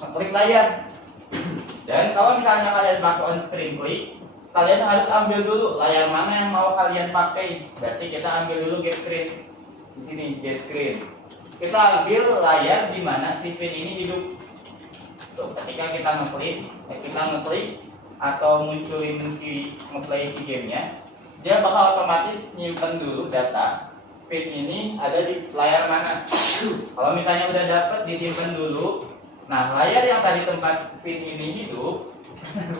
ngeklik layar. Dan kalau misalnya kalian pakai on screen click, kalian harus ambil dulu layar mana yang mau kalian pakai. Berarti kita ambil dulu get screen. Di sini get screen. Kita ambil layar di mana si pin ini hidup. Tuh, ketika kita ngeklik atau munculin si ngeplay si gamenya, dia bakal otomatis nyimpen dulu data pin ini ada di layar mana. Kalau misalnya udah dapet, disimpan dulu. Nah, layar yang tadi tempat pin ini hidup,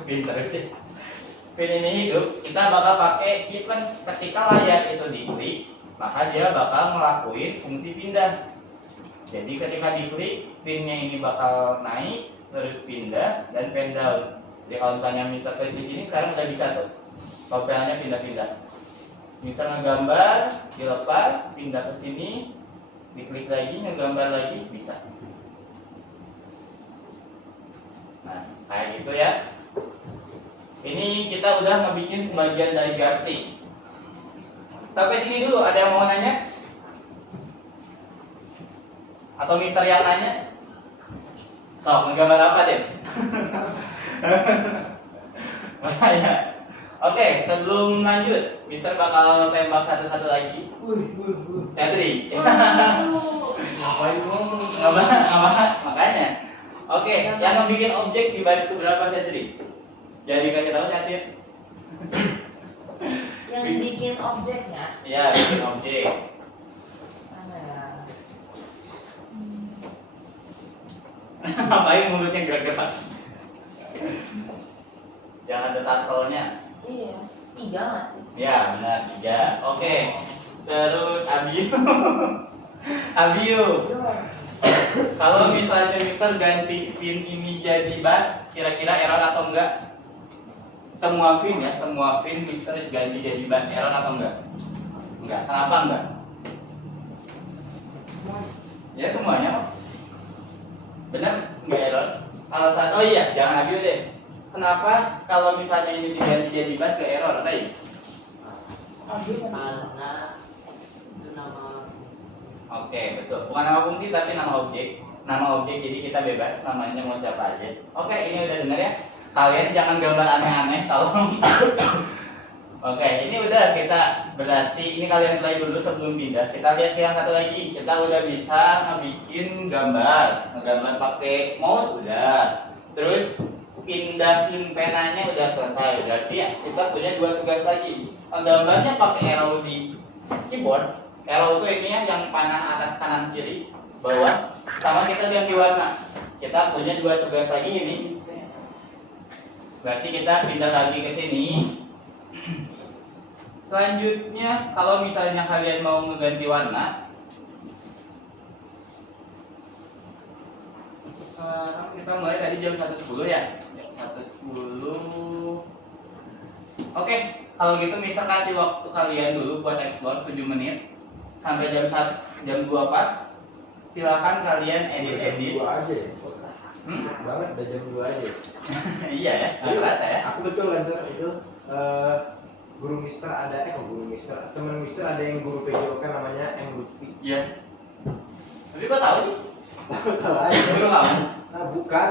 pinter sih. Pin ini hidup, kita bakal pakai event ketika layar itu diklik, maka dia bakal ngelakuin fungsi pindah. Jadi ketika diklik, pinnya ini bakal naik, terus pindah dan pen down. Jadi kalau misalnya Mister klik di sini sekarang udah bisa tuh, tombelnya pindah-pindah. Mister ngegambar, dilepas, pindah ke sini, diklik lagi, ngegambar lagi, bisa. Nah, kayak gitu ya. Ini kita udah ngebikin sebagian dari Garty. Sampai sini dulu, ada yang mau nanya? Atau Mister yang nanya? So, ngegambar apa deh? Makanya. Oke, sebelum lanjut, Mister bakal tembak satu-satu lagi. Cedric. Ngapain ngomong? Makanya. Oke, yang bikin objek di baris keberapa Cedric? Jadi kasih tahu Cedric. Yang bikin objeknya. Iya, bikin objek. Mana ya? Ngapain mulutnya gerak-gerak? Yang ada tato-nya. Iya, 3 nggak sih? Ya, benar 3. Oke. Terus Abiu. Abiu. Kalau misalnya Mister ganti pin ini jadi bass, kira-kira error atau enggak? Semua pin ya, semua pin Mister ganti jadi bass, error atau enggak? Enggak. Kenapa enggak? Ya semuanya. Benar enggak error? Alasan, oh iya, jangan Abiu deh. Kenapa kalau misalnya ini diganti jadi bass ke error, Ray? Karena itu nama. Oke, betul. Bukan nama fungsi tapi nama objek. Nama objek jadi kita bebas namanya mau siapa aja. Oke, ini udah bener ya. Kalian jangan gambar aneh-aneh tolong. Oke, ini udah kita berarti ini kalian play dulu sebelum pindah. Kita lihat yang satu lagi. Kita udah bisa ngebikin gambar, ngegambar pakai mouse udah. Terus pindahin penanya udah selesai. Berarti ya, kita punya 2 tugas lagi. Gambarnya pakai arrow di keyboard. Arrow itu ini ya yang panah atas kanan kiri bawah. Sama kita ganti warna. Kita punya 2 tugas lagi ini. Berarti kita pindah lagi ke sini. Selanjutnya kalau misalnya kalian mau mengganti warna, sekarang kita mulai tadi jam 1.10 ya. 1.10. Oke, kalau gitu Mister kasih waktu kalian dulu buat explore 7 menit sampai jam 2 pas. Silakan kalian edit-edit. 2 aja ya? Banget udah jam 2 aja. Iya ya, nggak kerasa ya. Aku betul kan Sir, itu guru Mister ada, guru Mister, teman Mister ada yang guru PJOK namanya M. Lutfi. Iya. Tapi kok tahu sih? Tahu aja. Guru kamu? Nah, bukan.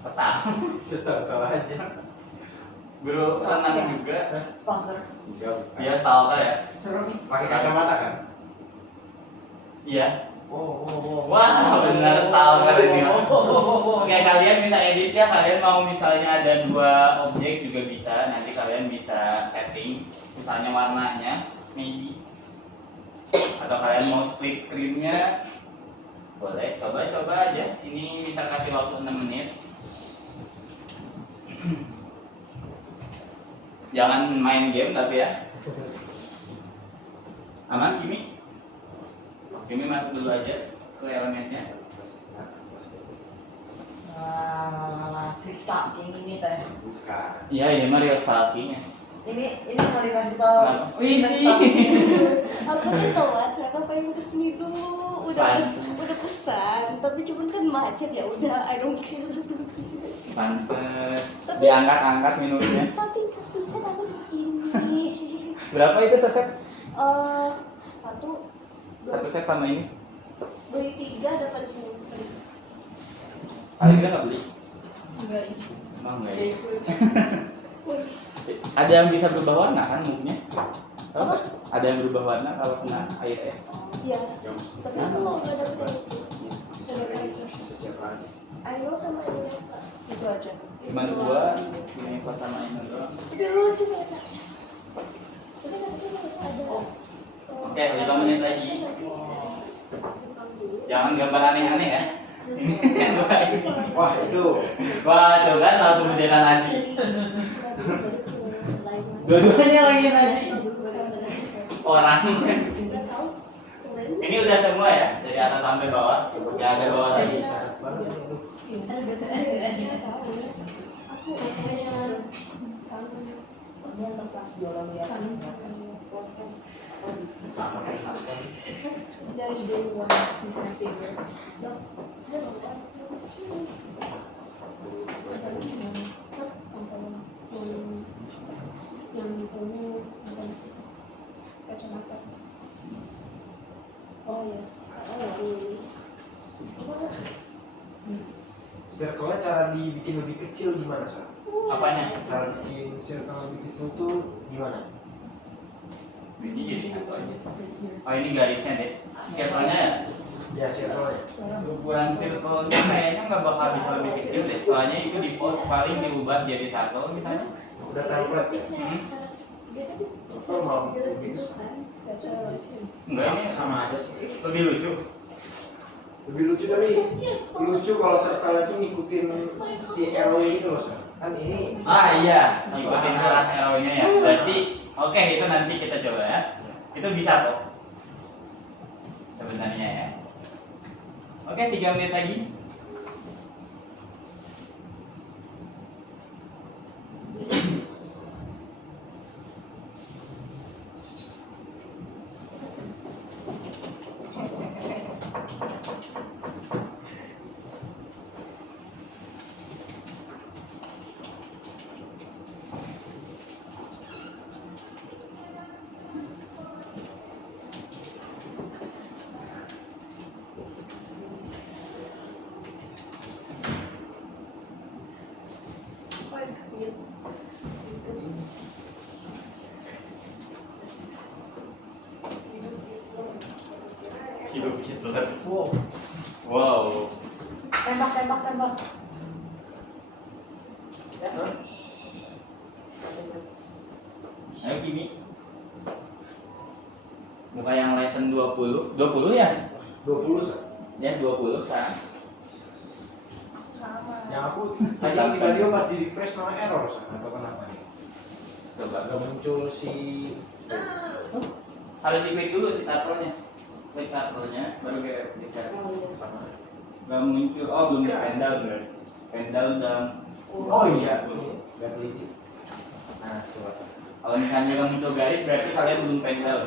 Kok tahu? Tahu aja. Guru renang juga. Stalker. Enggak, bukan. Iya, stalker ya. Seru nih. Pakai kacamata kan? Iya. Oh. Wah, benar stalker ini. Oke, kalian bisa editnya. Kalian mau misalnya ada 2 objek juga bisa. Nanti kalian bisa setting, misalnya warnanya, maybe. Atau kalian mau split screen-nya, boleh. Coba aja. Ini bisa kasih waktu 6 menit. Jangan main game tapi ya. Aman, Kimi? Kimi masuk dulu aja. Ke elemennya. Trick stalking ini teh. Bukan. Iya, ini mah real stalking ya. Ini mau dikasih tahu. Kenapa? Trick stalking. Aku tuh telat, Raka pengen kesini dulu. Udah pesan, tapi cuman kan macet ya udah, I don't care. Pantes diangkat-angkat minumnya. Tapi kan aku di sini. Berapa itu seset? Satu, Satu set sama ini. beli 3 dapat 10. Paling nggak beli. Enggak. Emang nggak Ya ya? ikut. Ada yang bisa berubah warna kan muknya? Apa? Ada yang berubah warna kalau kena air es. Iya. Tapi aku mau nggak dapet Bisa siapa lagi? Ayo sama ini Pak. Itu aja. Cuma dua, ini pas sama ini doang. Dulu juga tak. Tapi nanti ada. Oke, 5 menit lagi. Jangan gambar aneh-aneh ya. Ini yang baik. Wah itu. Wah, coba kan langsung bendera Nazi. Dua-duanya lagi Nazi. Orang. Ini udah semua ya, dari atas sampai bawah. Ya ada bawah lagi. Aku pengen Ini yang kelas biologi ya. Sama kayak aku. dari dulu. Bisa tidur. Yang itu kacamata. Oh ya. Circle-nya cara dibikin lebih kecil gimana, Sar? Apanya? Cara bikin circle lebih kecil tuh gimana? Ini jadi satu aja. Oh ini garisnya deh. Circle-nya Ya circle-nya. ukuran circle-nya kayaknya nggak bakal bisa lebih kecil deh. Soalnya itu di paling diubah jadi tato misalnya. Udah template ya? Atau mau lebih besar? Enggak, ini sama aja sih. Lebih lucu. Lebih lucu dari lucu kalau terkala itu ngikutin si arrow gitu loh, Sar. Kan ini Ah iya, ikutin arah arrow-nya ya. Berarti oke, itu nanti kita coba ya. Itu bisa kok. Sebenarnya ya. Oke, 3 menit lagi. Hidup Hitler. wow. Wow. Tembak. Ayo Kimi. Muka yang lesson 20. 20 ya? 20, Sar. Ya 20 sekarang. Yang aku tadi tiba-tiba pas di refresh malah error, Sar. Atau kenapa nih? Coba. Gak muncul si Harus diklik dulu si tato-nya. Klik tato-nya baru kayak bisa. Gak muncul. Oh, belum di pen down berarti. Pen down dan oh iya, gak teliti. Nah, coba. kalau misalnya gak muncul garis berarti kalian belum pen down.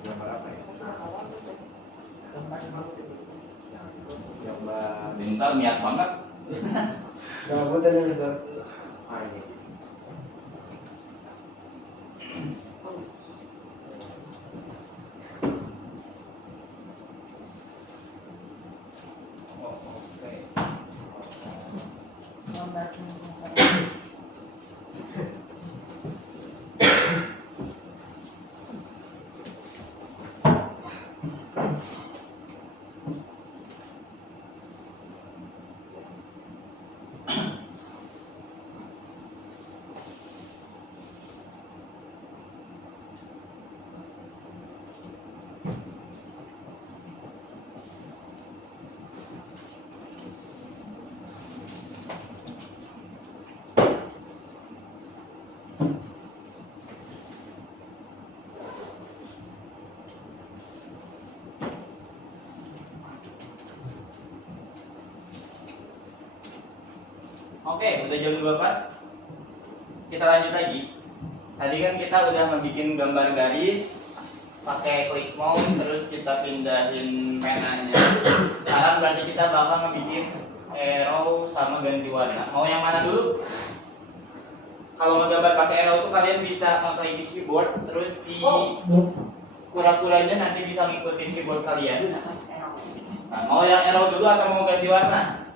Gambar apa ya? Gambar Bentar niat banget. gambar tadi Sar. Ah ini. Oh, oke. Gambar. Oke, udah jam 2 pas. Kita lanjut lagi. Tadi kan kita udah membuat gambar garis pakai klik mouse, terus kita pindahin penanya. Sekarang berarti kita bakal membuat arrow sama ganti warna. Mau yang mana dulu? Kalau menggambar pakai arrow tuh kalian bisa ngeklik di keyboard, terus si kura-kuranya nanti bisa ngikutin keyboard kalian. Nah, mau yang arrow dulu atau mau ganti warna?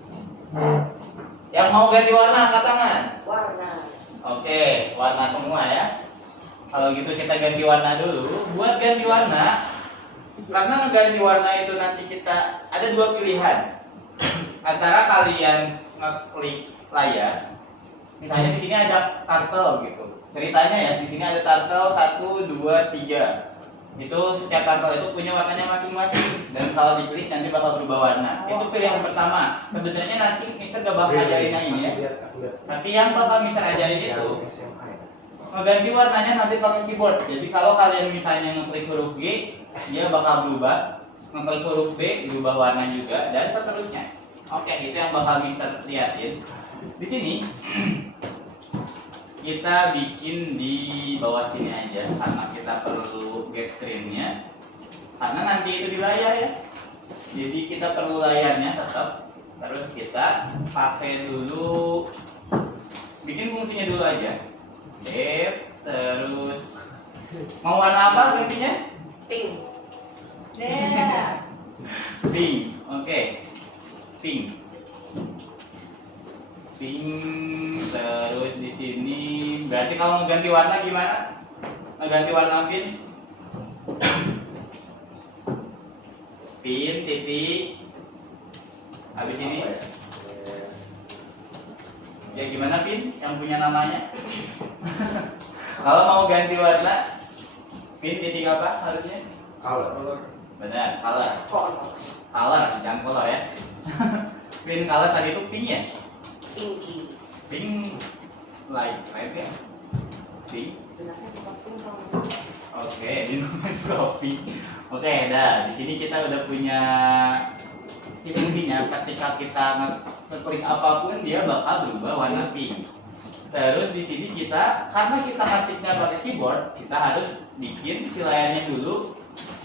Yang mau ganti warna angkat tangan. Warna. Oke, warna semua ya. Kalau gitu kita ganti warna dulu. Buat ganti warna, karena ngeganti warna itu nanti kita ada dua pilihan. Antara kalian ngeklik layar, misalnya di sini ada turtle gitu. Ceritanya ya, di sini ada turtle 1, 2, 3. Itu setiap turtle itu punya warnanya masing-masing. Dan kalau diklik nanti bakal berubah warna. Itu pilihan pertama. Sebenarnya nanti Mister gak bakal ajarin ini ya. Tapi yang bakal Mister ajarin itu mengganti warnanya nanti pakai keyboard. Jadi kalau kalian misalnya ngeklik huruf G, dia bakal berubah. Ngeklik huruf B, berubah warna juga, dan seterusnya. Oke, itu yang bakal Mister liatin. Di sini kita bikin di bawah sini aja karena kita perlu back screen-nya. Karena nanti itu di layar ya. Jadi kita perlu layarnya tetap. Terus kita pakai dulu, bikin fungsinya dulu aja. Terus mau warna apa gantinya? Pink. Yeah. Pink. Oke. Pink. Pink. Terus di sini berarti kalau ngeganti warna gimana? Ngeganti warna pin? Pin titik. Habis ini ya gimana pin yang punya namanya? Kalau mau ganti warna pin titik apa harusnya? Color. Benar, color. Color. Color, jangan color ya. Pin color tadi itu pink ya? Pinky. Pink light red ya? Pink. Benarnya bukan pink dong. Oke, di kopi. Oke, dah. Di sini kita udah punya si fungsinya. Ketika kita ngeklik apapun dia bakal berubah warna pink. Terus di sini kita, karena kita ngetiknya pakai keyboard, kita harus bikin si layarnya dulu.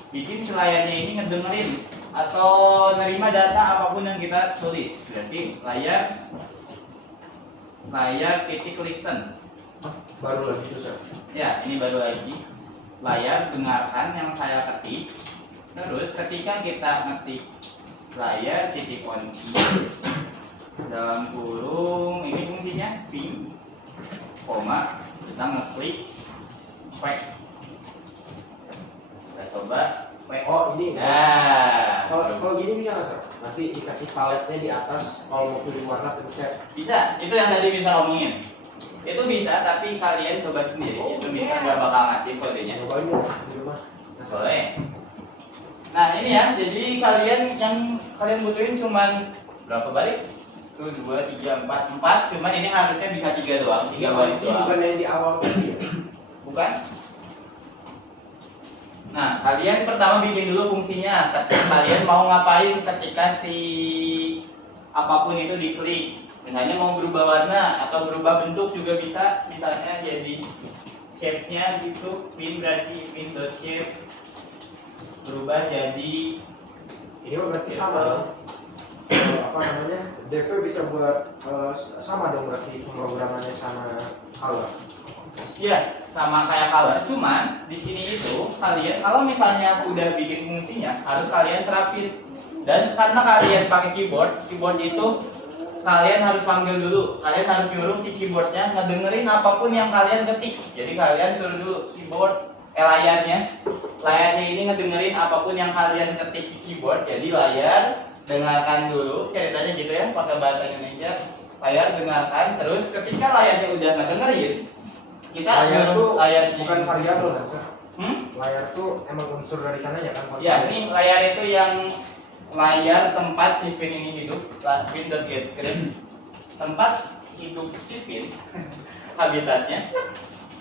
Bikin si layarnya ini ngedengerin atau nerima data apapun yang kita tulis. Berarti layar titik listen. Baru lagi itu Sir. Ya, ini baru lagi. Layar dengarkan yang saya ketik. Terus ketika kita ngetik layar titik kunci dalam kurung ini fungsinya pin, koma, kita ngeklik back. Kita coba back. Oh ini. Nah, Kalau gini bisa nggak Sir? Nanti dikasih paletnya di atas. Kalau mau pilih warna pencet. bisa. Itu yang tadi bisa ngomongin. Itu bisa, tapi kalian coba sendiri. Itu bisa nggak bakal ngasih kodenya. Cobain ya di rumah. Boleh. Nah ini ya, jadi kalian yang kalian butuhin cuman berapa baris? 1, 2, 3, 4, 4. Cuman ini harusnya bisa 3 doang, 3 baris Ini doang. bukan yang di awal tadi ya? Bukan? Nah, kalian pertama bikin dulu fungsinya. Ketika kalian mau ngapain ketika si apapun itu diklik. Misalnya mau berubah warna atau berubah bentuk juga bisa. Misalnya jadi shape-nya gitu, pin berarti pin dot shape berubah jadi Ini mah berarti sama dong. Apa namanya? DV bisa buat sama dong berarti pemrogramannya sama color. iya sama kayak color. Cuman di sini itu kalian kalau misalnya udah bikin fungsinya harus kalian terapin. Dan karena kalian pakai keyboard itu kalian harus panggil dulu. Kalian harus nyuruh si keyboardnya ngedengerin apapun yang kalian ketik. Jadi kalian suruh dulu keyboard layarnya ini ngedengerin apapun yang kalian ketik di keyboard. Jadi layar dengarkan dulu, ceritanya gitu ya pakai bahasa Indonesia. Layar dengarkan, terus ketika layarnya udah ngedengerin, kita Layar tuh layarnya bukan variabel kan Sir? Layar tuh emang unsur dari sananya kan? ya, ini layar itu yang layar tempat si pin ini hidup, pin.getScreen. Tempat hidup si pin, habitatnya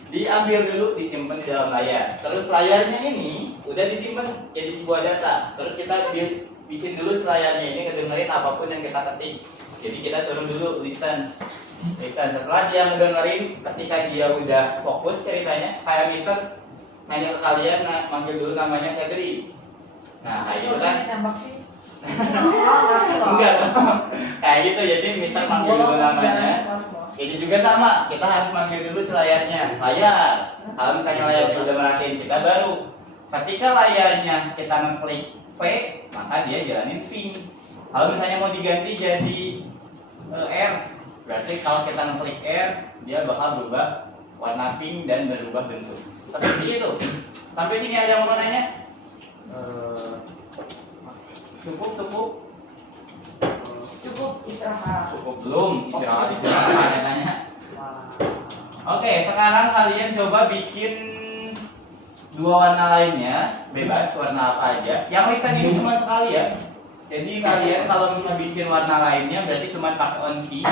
diambil dulu, disimpan di dalam layar. Terus layarnya ini udah disimpan jadi sebuah data. Terus kita bikin dulu layarnya ini ngedengerin apapun yang kita ketik. Jadi kita suruh dulu listen. Setelah dia ngedengerin, ketika dia udah fokus ceritanya, kayak Mister nanya ke kalian, manggil dulu namanya Sedri. Nah, kayak gitu kan? Tembak sih. Enggak, kayak gitu. Jadi Mister manggil dulu namanya. Ini juga sama, kita harus manggil dulu selayarnya, layar. Kalau misalnya layarnya udah merhatiin kita baru. Ketika layarnya kita ngeklik P, maka dia jalanin pink. Kalau misalnya mau diganti jadi R, berarti kalau kita ngeklik R, dia bakal berubah warna pink dan berubah bentuk. Seperti itu. Sampai sini ada yang mau nanya? Cukup. Cukup istirahat. Cukup belum? Istirahat ada nanya. Oke, sekarang kalian coba bikin dua warna lainnya, bebas warna apa aja. Yang listen ini cuma sekali ya. Jadi kalian kalau mau bikin warna lainnya berarti cuma pakai on key.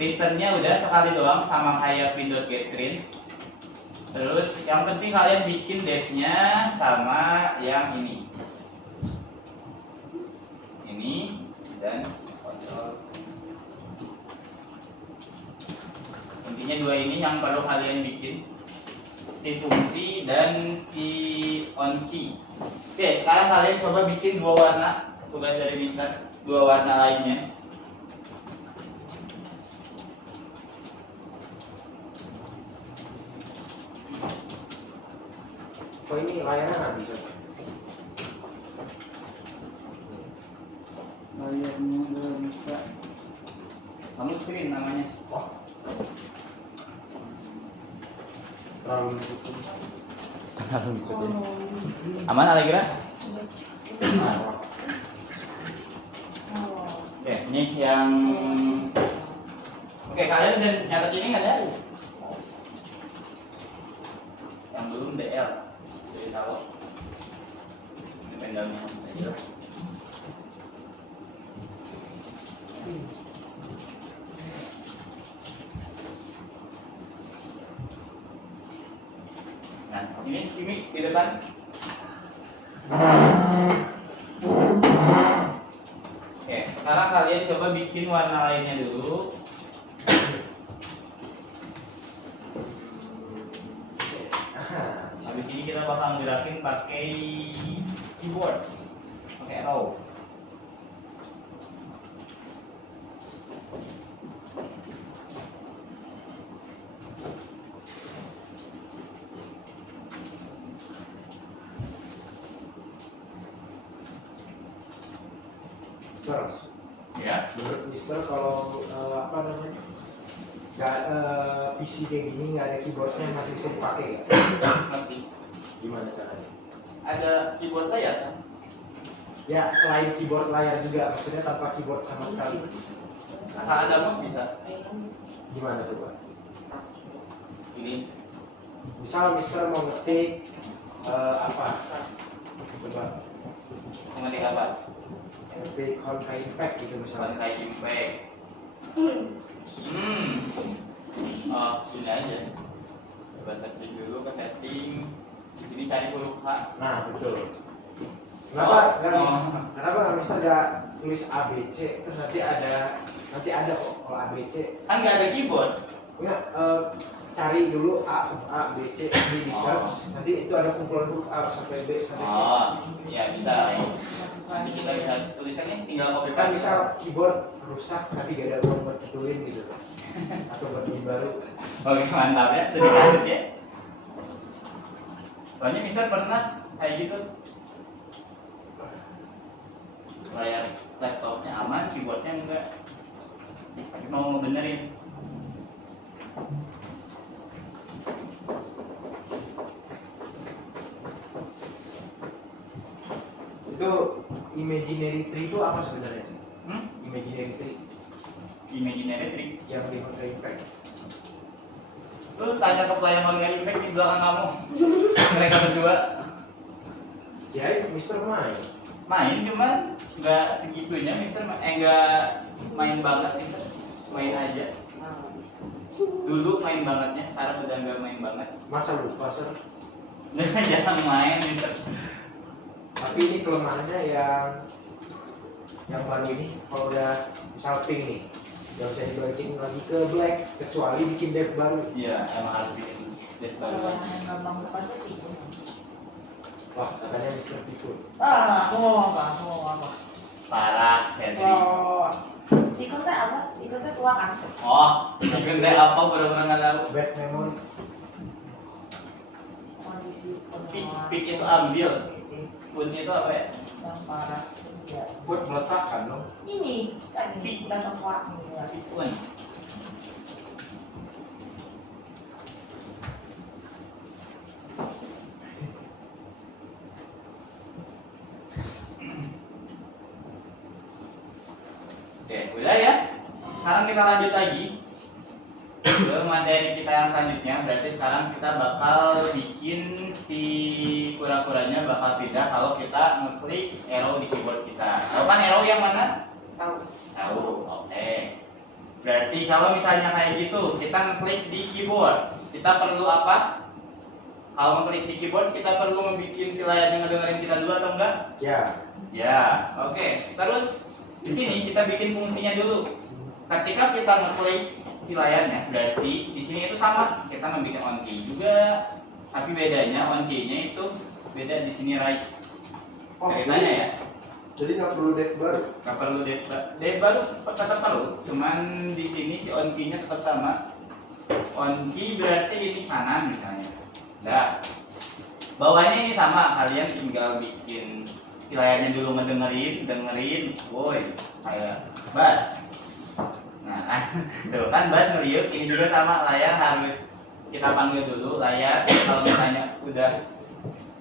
Listennya udah sekali doang sama kayak Windows Get Screen. Terus yang penting kalian bikin depth-nya sama yang ini. Ini dan kontrol. Intinya dua ini yang perlu kalian bikin, si fungsi dan si on key. Oke, sekarang kalian coba bikin dua warna, tugas dari Mister, dua warna lainnya. Oh ini layarnya nggak bisa. Layarnya nggak bisa. Kamu screen namanya. Terlalu cukup. Aman Allegra? Aman. Oke, ini yang Oke, kalian udah nyatet ini nggak ada? Yang belum DL, jadi tahu. Ini pendelnya. Nah, ini di depan. Oke, sekarang kalian coba bikin warna lainnya dulu. Habis ini kita bakal ngerakin pakai keyboard, pakai arrow. Terus, Ya. menurut Mister kalau apa namanya, nggak PC kayak gini nggak ada keyboardnya masih bisa dipakai ya? Masih. Gimana caranya? Ada keyboard layar kan? Ya selain keyboard layar juga, maksudnya tanpa keyboard sama sekali. Asal ada mouse bisa. Gimana coba? Ini. Misal Mister mau ngetik apa? Coba Mengetik apa? ngetik Honkai Impact gitu misalnya. Honkai Impact. Oh, ini aja. Coba searching dulu ke setting. Di sini cari huruf H. Nah betul. Kenapa nggak bisa nggak tulis ABC terus nanti ada kok kalau ABC. Kan nggak ada keyboard. Enggak, cari dulu A, huruf A, B, C, di search. Nanti itu ada kumpulan huruf A sampai B sampai C. Oh, ya bisa. Nanti kita bisa tulisannya tinggal copy Kan paste. bisa keyboard rusak tapi gak ada uang buat betulin gitu. Atau buat beli baru. Oke, mantap ya, studi kasus ya. Soalnya Mister pernah kayak gitu. Layar laptopnya aman, keyboardnya enggak. Tapi mau ngebenerin. Itu imaginary tree itu apa sebenarnya sih? Imaginary tree Imaginary trick. yang di Honkai Impact. Lu tanya ke pelayan Honkai Impact di belakang kamu. Mereka berdua Jadi Mister main. main cuman nggak segitunya Mister nggak main banget Mister. Main aja. Dulu main bangetnya, sekarang udah nggak main banget. Masa lupa Sir? Jangan main Mister. Tapi ini kelemahannya yang baru ini, kalau udah misal pink nih, nggak bisa dibalikin lagi ke black kecuali bikin dev baru. Iya, emang harus bikin dev baru. Kalau yang gampang depan tuh itu. Wah, katanya Mr. Pikul. Ah, mau apa? Parah, Sedri. Oh, ikutnya apa? Ikutnya tua kan? Oh, bikin deh apa bener-bener nggak tahu. Bad memory. Kondisi Pik itu ambil. Pun itu apa ya? yang parah. Ya. Buat meletakkan dong. Ini kan ini udah tengkorak nih ya. Pikuan. Oke, udah ya. Sekarang kita lanjut lagi ke materi kita yang selanjutnya. Berarti sekarang kita bakal bikin si kura-kuranya bakal pindah kalau kita ngeklik arrow di keyboard kita. Tahu kan arrow yang mana? Tahu. Tahu. Oke. Berarti kalau misalnya kayak gitu, kita ngeklik di keyboard. Kita perlu apa? Kalau ngeklik di keyboard, kita perlu membuat si layarnya ngedengerin kita dulu atau enggak? Ya. Ya, oke. Terus di sini kita bikin fungsinya dulu. Ketika kita ngeklik si layarnya, berarti di sini itu sama. Kita membuat on key juga, tapi bedanya on key-nya itu beda di sini right. Oh, Ceritanya ya, Jadi nggak perlu dev baru. nggak perlu dev baru tetap perlu. Cuman di sini si on key-nya tetap sama. On key berarti ini kanan misalnya. Nah, bawahnya ini sama. Kalian tinggal bikin si layarnya dulu dengerin, woi, kayak bass. Nah, tuh kan bass ngeliuk, ini juga sama, layar harus kita panggil dulu layar. Kalau misalnya udah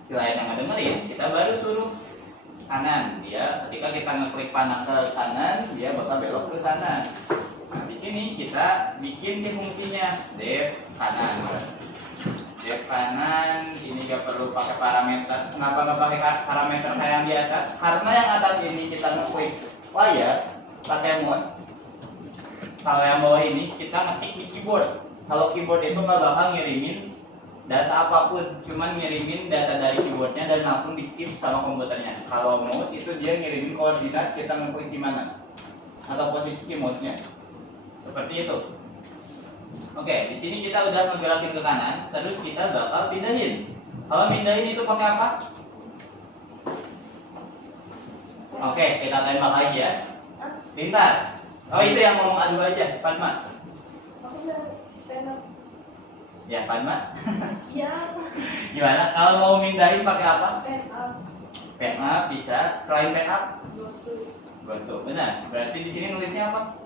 si layarnya nggak dengerin, kita baru suruh kanan. Dia ketika kita ngeklik panah ke kanan, dia bakal belok ke kanan. Nah, di sini kita bikin si fungsinya dev kanan. Dev kanan ini gak perlu pakai parameter. Kenapa nggak pakai parameter kayak yang di atas? Karena yang atas ini kita ngeklik layar pakai mouse. Kalau yang bawah ini kita ngetik di keyboard. Kalau keyboard itu nggak bakal ngirimin data apapun, cuman ngirimin data dari keyboardnya dan langsung dikeep sama komputernya. Kalau mouse itu dia ngirimin koordinat kita ngeklik di mana atau posisi mouse-nya. Seperti itu. Oke, di sini kita udah ngegerakin ke kanan, terus kita bakal pindahin. Kalau pindahin itu pakai apa? Oke, kita tembak lagi ya. Pintar. Oh, itu yang ngomong adu aja, Padma. Aku udah stand Ya, Padma. Ya, Gimana? Kalau mau mindahin pakai apa? stand up. Pen up bisa. Selain pen up, Gotu. goto. Benar. Berarti di sini nulisnya apa?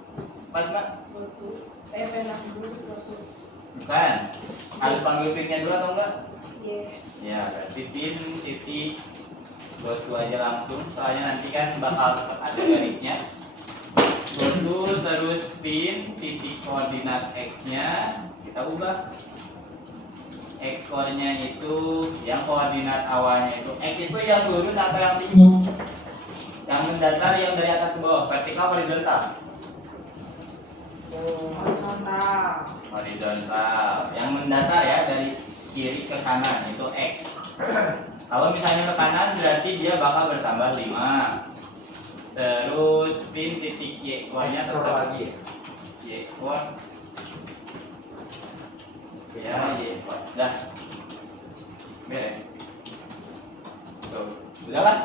Padma? Gotu. Stand up dulu gotu. Bukan. Harus panggil pinnya dulu atau enggak? Yes. Ya, berarti pin titik goto aja langsung. Soalnya nanti kan bakal tetap ada garisnya. Goto terus pin titik koordinat x-nya kita ubah. X core-nya itu yang koordinat awalnya itu x itu yang lurus atau yang tinggi? Yang mendatar yang dari atas ke bawah, vertikal horizontal. Horizontal. Horizontal. Yang mendatar ya dari kiri ke kanan itu x. Kalau misalnya ke kanan berarti dia bakal bertambah 5. Terus pin titik y core-nya tetap lagi. y core. Ya, y core. Dah. Beres. Tuh. Udah kan?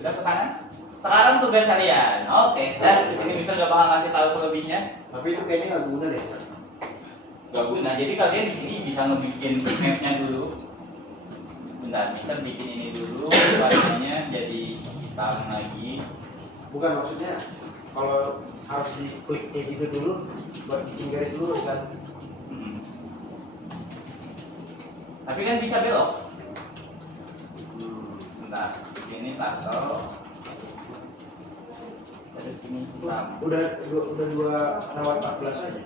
Udah ke kanan? Sekarang tugas kalian. Oke, dan di sini bisa nggak bakal ngasih tahu selebihnya. Tapi itu kayaknya nggak guna deh, Sir. Gak guna. Jadi kalian di sini bisa ngebikin mapnya dulu. Bentar, bisa bikin ini dulu. Warnanya jadi hitam lagi. Bukan maksudnya kalau harus diklik kayak gitu dulu buat bikin garis lurus kan. Hmm. Tapi kan bisa belok. Bentar, ini tato. Terus ini hitam. Udah 2:14 aja.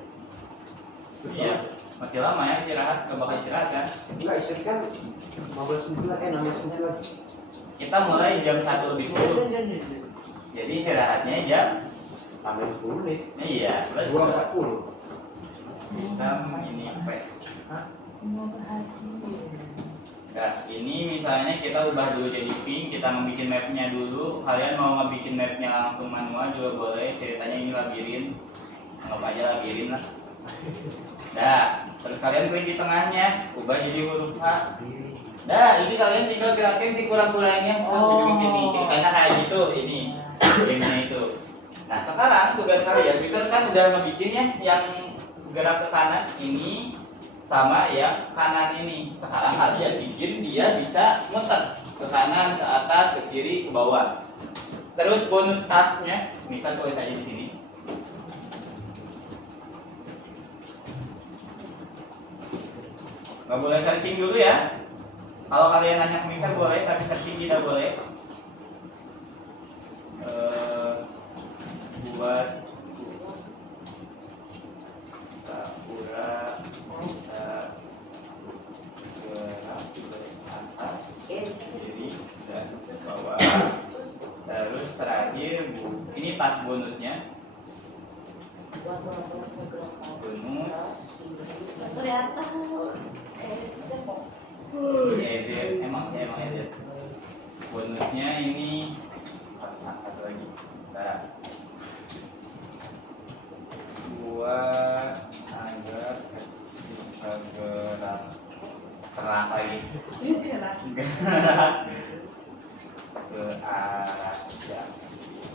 Iya, masih lama ya istirahat. Gak bakal istirahat kan? Enggak, istirahat kan 15 menit lagi, 16 menit lagi. Kita mulai jam 1 lebih 10. Jadi istirahatnya jam Tambahin 10 menit. iya, betul. 2:40. Hitam ini apa? Mau berhati. Nah, ini misalnya kita ubah dulu jadi pink, kita membuat mapnya dulu. Kalian mau ngebikin mapnya langsung manual juga boleh. Ceritanya ini labirin, anggap aja labirin lah. Nah, terus kalian print di tengahnya, ubah jadi huruf H. Nah, ini kalian tinggal gerakin si kurang-kurangnya ke ujung sini. Ceritanya kayak gitu ini, gamenya itu. Nah, sekarang tugas kalian, bisa kan udah ngebikinnya yang gerak ke kanan ini sama yang kanan ini. Sekarang kalian bikin dia bisa muter ke kanan, ke atas, ke kiri, ke bawah. Terus bonus tasknya, misal tulis aja di sini. Gak boleh searching dulu ya. Kalau kalian nanya ke misal boleh, tapi searching tidak boleh. Buat pura bisa gerak ke atas, kiri, dan ke bawah. Terus terakhir ini pas bonusnya. Bonus Kelihatan. edit, emang edit. Bonusnya ini harus angkat lagi. Nah, buat agar kita gerak lagi. Gerak ke arah yang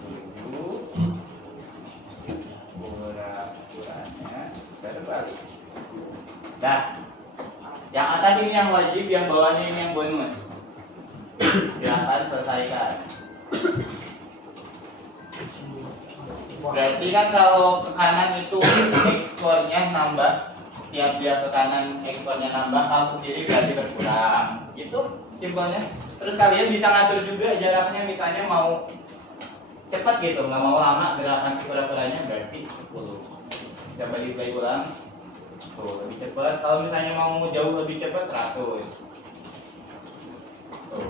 dituju, pura-puranya berbalik. Dah, yang atas ini yang wajib, yang bawahnya ini yang bonus. Silakan selesaikan. Berarti kan kalau ke kanan itu eksplornya nambah, tiap dia ke kanan eksplornya nambah, kalau ke kiri berarti berkurang. Gitu simpelnya. Terus kalian bisa ngatur juga jaraknya, misalnya mau cepat gitu, nggak mau lama gerakan si kura-kuranya berarti 10. Coba diplay ulang. Tuh, lebih cepat. Kalau misalnya mau jauh lebih cepat 100. Tuh.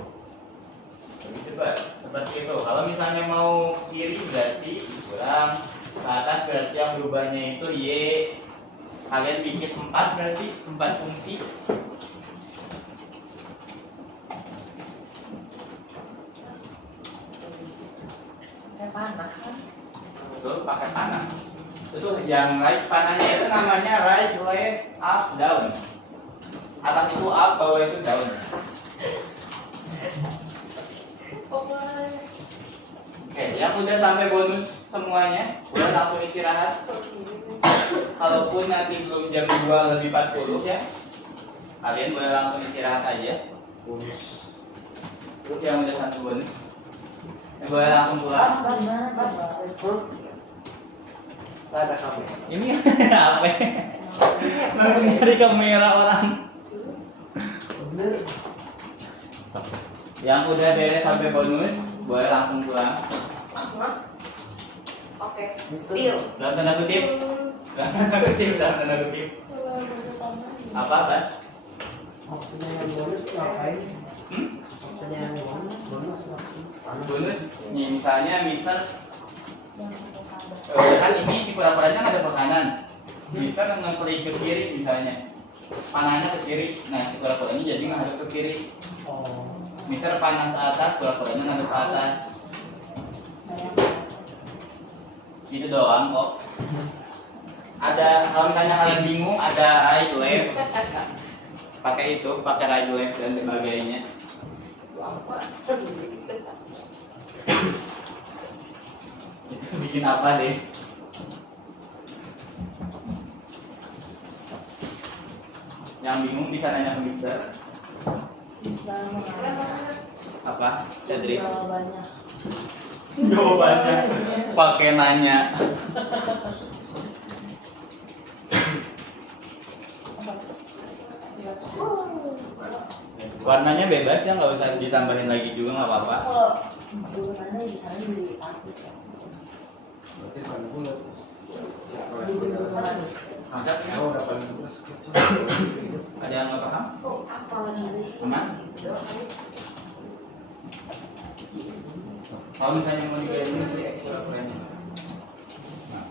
Lebih cepat. Seperti itu. Kalau misalnya mau kiri berarti kurang. Ke atas berarti yang berubahnya itu Y. Kalian bikin 4 berarti 4 fungsi. Panah kan? Betul, pakai panah. Itu yang right panahnya itu namanya right, left, up, down. Atas itu up, bawah itu down. Oke, yang udah sampai bonus semuanya, udah langsung istirahat. Kalaupun nanti belum jam 2 lebih 40 ya, kalian boleh langsung istirahat aja. Bonus. Untuk yang udah satu bonus, boleh langsung pulang. Bas. Ada kamu. Ini apa? Langsung dari kamera orang. Yang udah beres sampai bonus, boleh langsung pulang. Oke. Mister. Deal. Dalam tanda kutip. Dalam tanda kutip, dalam tanda kutip. Apa, Bas? Maksudnya yang bonus ngapain? Hmm? Maksudnya yang bonus ngapain? Bonus, nih misalnya Mister kan ini si kura-kuranya nggak ada ke kanan. Mister ngeklik ke kiri misalnya. Panahnya ke kiri. Nah, si kura-kuranya jadi ngadep ke kiri. Oh. Mister panah ke atas, kura-kuranya ngadep ke atas. Gitu doang kok. Ada, kalau misalnya kalian bingung, ada right left. Pakai itu, pakai right left dan sebagainya. Itu bikin apa deh? Yang bingung bisa nanya ke Mister. Bisa mengalami Apa? Cedric? jawabannya. Jawabannya pakai nanya. Warnanya bebas ya, nggak usah ditambahin lagi juga nggak apa-apa. Kalau gunanya bisa aja di aktif ya. Berarti paling bulat. Siapa Di yang gunung bulat? harus. Maksudnya Oh, udah paling bulat. ada yang nggak paham? Apa lagi? Aman? Kalau misalnya mau diganti si kura-kuranya. Nah,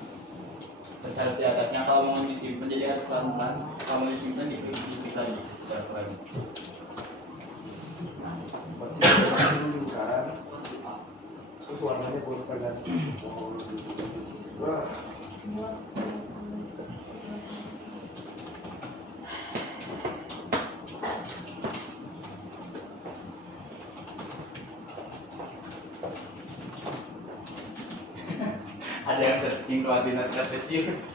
terus harus di atasnya, kalau mau disimpan jadi harus pelan-pelan. Kalau mau disimpan diklik lagi kura-kuranya. puro pala. Wah. Ada yang searching koordinat kartesius.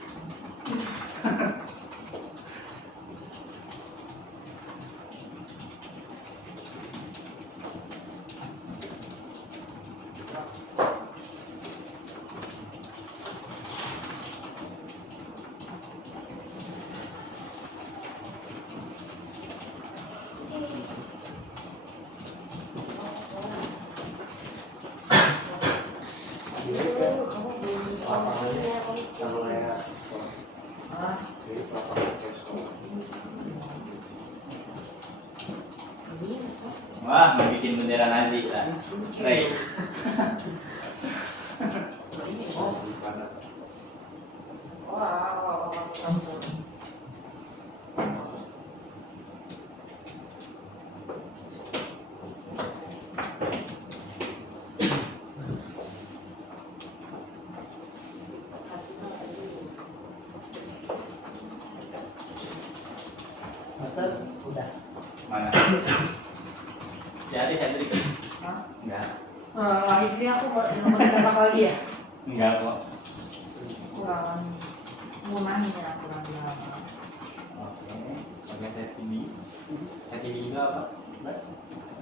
Jadi kan lapangannya sama kayak sekolah. Ah, Jadi lapangan kayak sekolah. Wah, mau bikin bendera Nazi lah. Ray. Oh, panas. wah. Master, udah. Mana? Jadi saya tadi. Hah? Enggak. Lagi ini aku mau berapa kali ya? Enggak kok. Kurang mau nanya ya kurang lama. Oke. Pakai set TV. Set TV juga apa? Bas.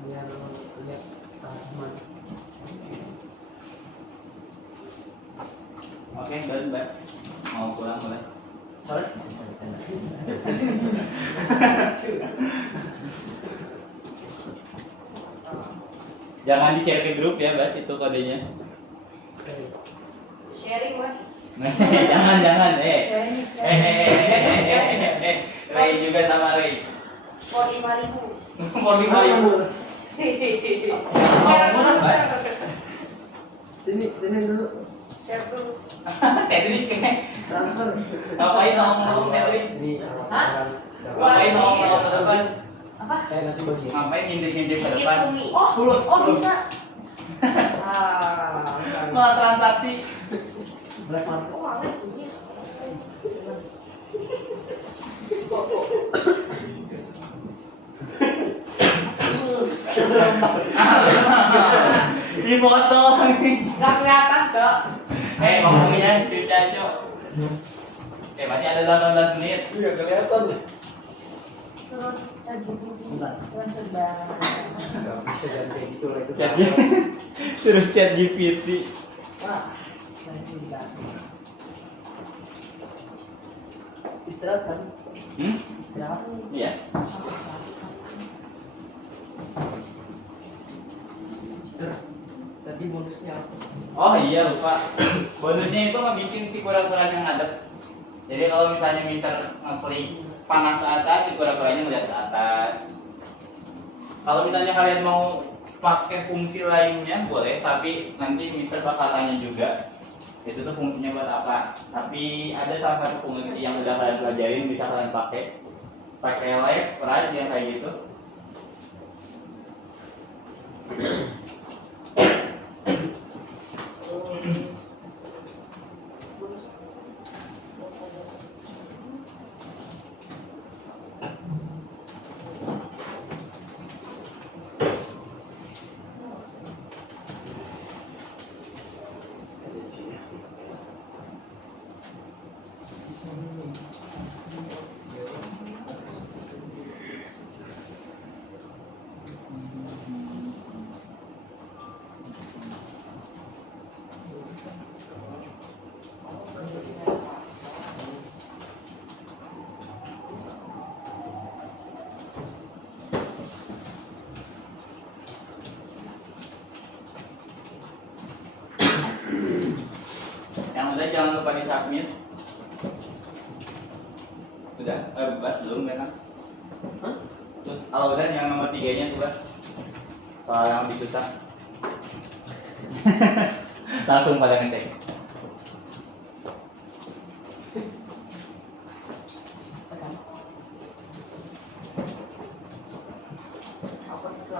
Biar lihat teman. Oke, dan Bas. Mau pulang boleh? Boleh? Jangan di-share ke grup ya, Bas, itu kodenya. Sharing mas. Jangan. Sharing. Ray juga sama Ray. 45.000. Mau di mana? Share dulu, Mas. share. Sini dulu. Share dulu. Cedric Transfer. ngapain ngomong Cedric? Ini Hah? Ngapain ngomong ke depan? Apa? saya nanti bagi. Ngapain ngintip-ngintip ke Give depan? to me. Oh bisa. Malah transaksi. Black market. Oh, ada ini. Dipotong. Gak kelihatan, Cok. Ngomongnya cuca cok. Masih ada 18 menit. Iya kelihatan deh. Suruh ChatGPT. Bukan. Transfer barang. Gak bisa jadi kayak gitu lah itu. Chat suruh chat GPT. Wah, nanti dikasih. Istirahat kan? Istirahat. Iya. Istirahat. Tadi bonusnya apa? Oh iya lupa. Bonusnya itu ngebikin si kura-kuranya yang ngadep. Jadi kalau misalnya Mister ngeklik panah ke atas, si kura-kuranya melihat ke atas. Kalau misalnya kalian mau pakai fungsi lainnya boleh, tapi nanti Mister bakal tanya juga. Itu tuh fungsinya buat apa? Tapi ada salah satu fungsi yang udah kalian pelajarin bisa kalian pakai. Pakai left, right, yang kayak gitu. Yang udah jangan lupa di submit. Udah, bebas belum kan? Tuh, kalau udah yang nomor 3-nya tuh Bas. Soal yang lebih susah. Langsung pada ngecek. Apa itu?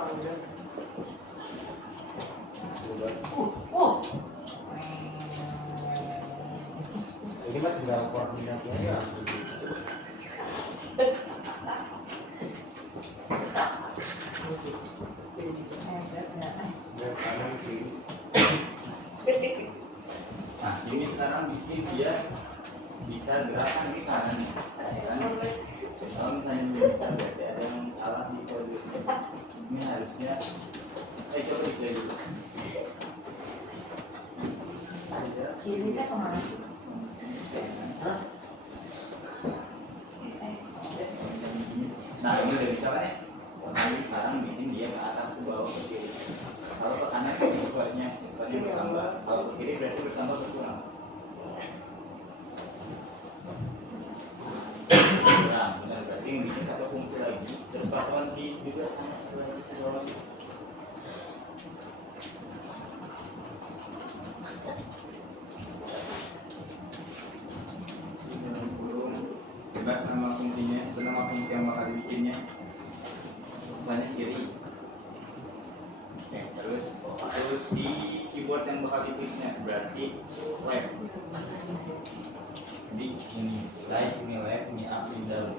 mas berapa koordinatnya? Dia kanan kiri. Nah, ini sekarang bikin dia bisa gerakan di kanan. Kalau misalnya bisa berarti ada yang salah di kode. Ini harusnya coba diplay dulu. Kirinya kemana sih? Nah, ini udah bisa kan ya? Tapi sekarang bikin dia ke atas ke bawah ke kiri. Kalau ke kanan skornya bertambah. Kalau ke kiri berarti bertambah berkurang. Kurang, benar berarti yang bikin satu fungsi lagi terbakwan di juga sama ke bawah. Bebas nama fungsinya, itu nama fungsi yang bakal dibikinnya. Banyak kiri. Oke, terus si keyboard yang bakal dipilihnya berarti left. Jadi ini slide, ini left, ini up, ini down.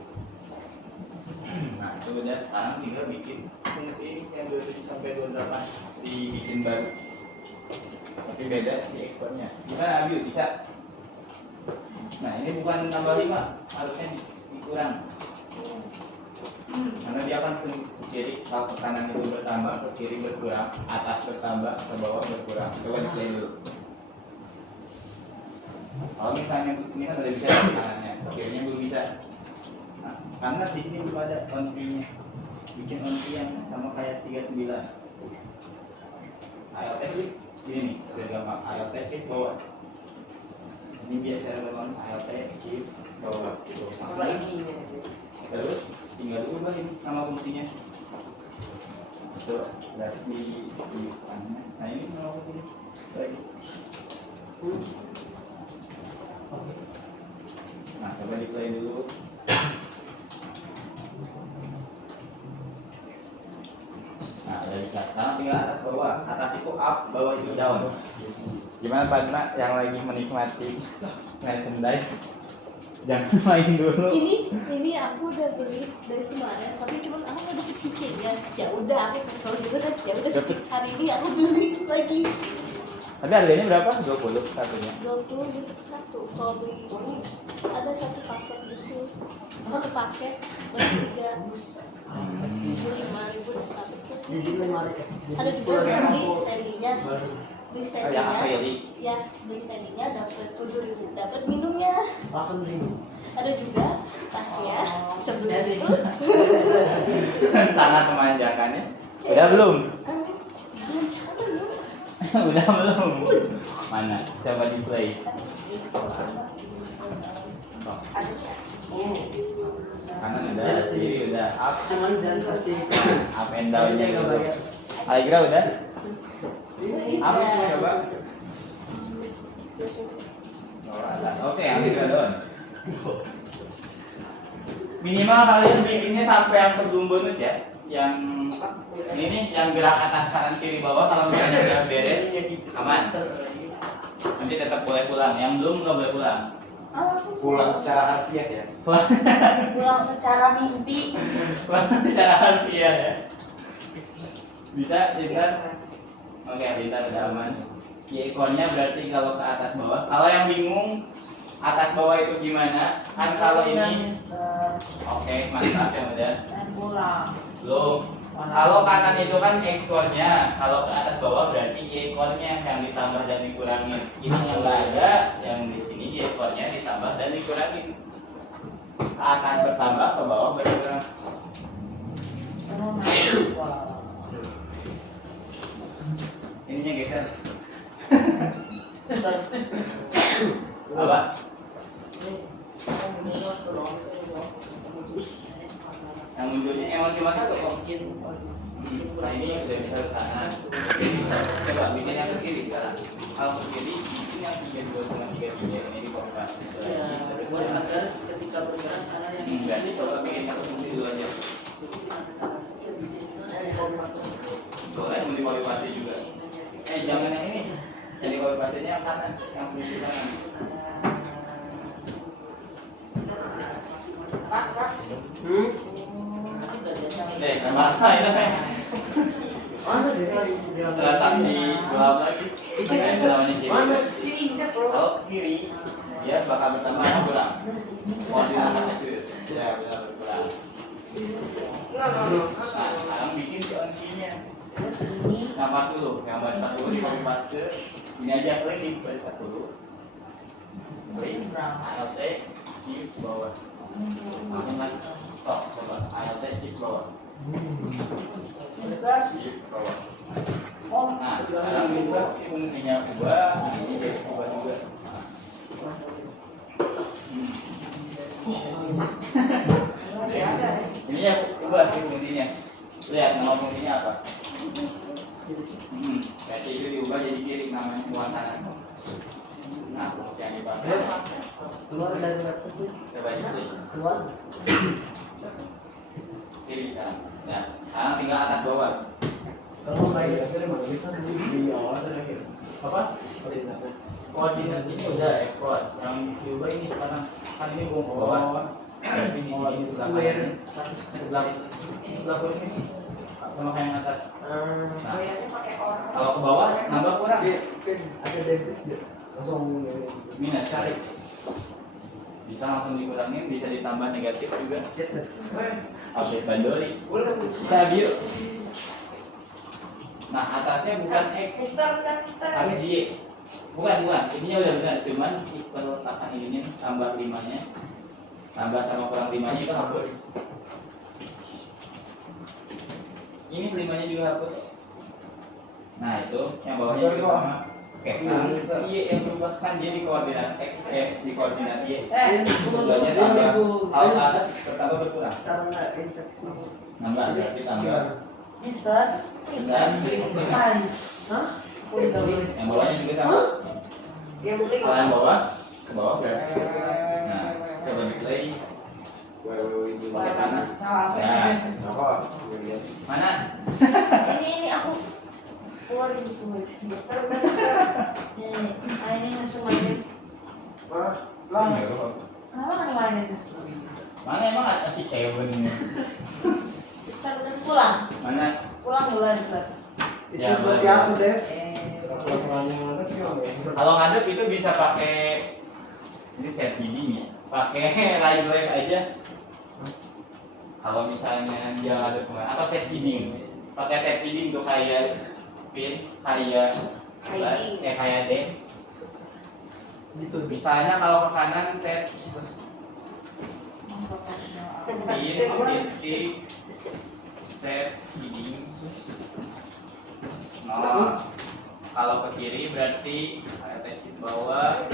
Nah, itu udah sekarang tinggal bikin fungsi ini yang 27 sampai 28 dibikin baru. Tapi beda si exportnya. Gimana Abiu bisa? Nah, ini bukan tambah 5, harusnya dikurang. Karena dia akan ke kiri, kalau ke kanan itu bertambah, ke kiri berkurang, atas bertambah, ke bawah berkurang. Coba di-play dulu. Kalau misalnya ini kan udah bisa ke kanannya, ke kirinya belum bisa. Nah, karena di sini belum ada on-nya. Bikin on-nya yang sama kayak 39. ILT sih, ini nih, udah gampang. ILT sih bawah. Ini biasa bangun ILT shift bawah gitu. Kalau ini Terus tinggal ubah ini nama fungsinya. Itu dari di kanan. Nah ini nama fungsinya lagi. Nah coba di play dulu. Nah udah bisa. Sekarang tinggal atas bawah. Atas itu up, bawah itu down. Gimana Pak Dina yang lagi menikmati merchandise? Jangan main dulu. Ini aku udah beli dari kemarin, tapi cuma aku nggak dapet kitchennya. Ya udah, aku kesel juga kan. Ya udah hari ini aku beli lagi. Tapi harganya berapa? 20 satunya. 20 gitu satu. Kalau beli ini ada satu paket gitu. Satu paket bertiga. 5.000 dapat terus jadi ini. 5.000. Ada juga bisa beli standingnya. Beli Oh, yang apa ya, standingnya. Li? Ya, beli standingnya dapat 7.000. Dapat minumnya. 8.000. Ada juga tasnya sebelum itu. Sangat memanjakan ya. Udah belum? Belum capek belum? Udah belum? Mana? Coba di play. Ada tas. Kanan udah, kiri udah, up, Cuman jangan kasih up and down sampai gitu. nggak bayar. Allegra udah? Apa Iya. coba? Oke, Allegra down. Minimal kalian bikinnya sampai yang sebelum bonus ya. Yang ini nih, yang gerak atas kanan kiri bawah kalau misalnya udah beres aman. Nanti tetap boleh pulang. Yang belum nggak boleh pulang. Pulang secara harfiah ya. Pulang secara mimpi. Pulang secara harfiah ya. Bisa, Bintar? Oke, Bintar udah aman. Ikonnya berarti kalau ke atas bawah. Kalau yang bingung atas bawah itu gimana? Kan kalau ini oke, mantap yang udah. Dan pulang. Belum. Kalau kanan itu kan X-core-nya, kalau ke atas bawah berarti Y-core-nya yang ditambah dan dikurangin. Ini yang nggak ada, yang di sini Y-core-nya ditambah dan dikurangin. Ke atas bertambah, ke bawah berkurang. Ininya geser. Apa? Yang munculnya emang cuma satu kok. Nah ini udah bisa ke kanan. Ini bisa. Coba bikin yang ke kiri sekarang. Kalau ke kiri, bikin yang 32,33 ini di kompas. Buat agar ketika bergerak ada yang Berarti coba bikin satu fungsi dulu aja. Boleh mau dikopi juga. Jangan yang ini. Jadi kopi pasirnya yang kanan, yang fungsi kanan. sama itu transaksi gelap lagi. Itu namanya kiri. Diinjak bro. Kalau ke kiri, dia bakal bertambah atau kurang. Koordinatnya itu ya benar berkurang. Enggak. Nah, sekarang bikin keongkinya. Terus ini Gambar dulu, gambar 40 di copy paste. Ini aja klik di 40. Klik, ALT, shift bawah. Langsung lagi. Stop, coba ALT shift bawah. Mister. Shift bawah. Oh. Nah, sekarang itu fungsinya ubah, ini jadi ubah juga. Masih ada. Ini ya ubah sih fungsinya. Lihat nama fungsinya apa? Berarti itu diubah jadi kiri namanya muatan. Nah, fungsi yang dipakai. Keluar dari website. Coba klik Keluar. kiri sekarang. Ya, sekarang tinggal atas bawah. Kalau lagi akhirnya mana bisa di awal terakhir. Apa? Koordinat ini udah ekspor. Yang diubah ini sekarang kan ini gua ke bawah. Tapi di sini di sebelah kanan. Sebelah kiri ini sama kayak yang atas. Nah, Bayarnya pakai orang. kalau ke bawah nambah kurang. Ada debris deh. Langsung Minus cari. Bisa langsung dikurangin, bisa ditambah negatif juga. Oke, bandori. Sabio. Nah, atasnya bukan X, Mister dan Mister. tapi Y. Bukan. Ininya udah benar, cuman si peletakan ininya tambah 5-nya. Tambah sama kurang 5-nya itu hapus. Ini 5-nya juga hapus. Nah, itu yang bawahnya juga sama. Oke, sekarang si Y yang berubah kan dia di koordinat X, di koordinat Y. Sebelahnya tambah, kalau ke atas bertambah berkurang. Cara infeksi. Nambah, berarti tambah. Mister. Bentar. Hah? Yang bawahnya juga sama. Dia beli. Kalau yang bawah, ke bawah berarti. Nah, coba di play. Pakai panas. Salah. Ya, apa? mana? Ini aku keluarin semua. Mister dan Mister. ini semuanya. Lah, Kenapa nggak ngelainin Mister? Mana emang ada si cewek ini? Mister udah bisa. Pulang. Mana? Pulang dulu Mister. Itu Ya, job boleh. aku deh. Kalau ngadep itu bisa pakai ini set bidding ya. Pakai right left aja. Kalau misalnya dia ngadep kemana? Atau set bidding. Pakai set bidding tuh kayak pin, kayak plus, kayak D. gitu. Misalnya kalau ke kanan set pin, titik, set bidding. Nah, kalau ke kiri berarti atas di bawah.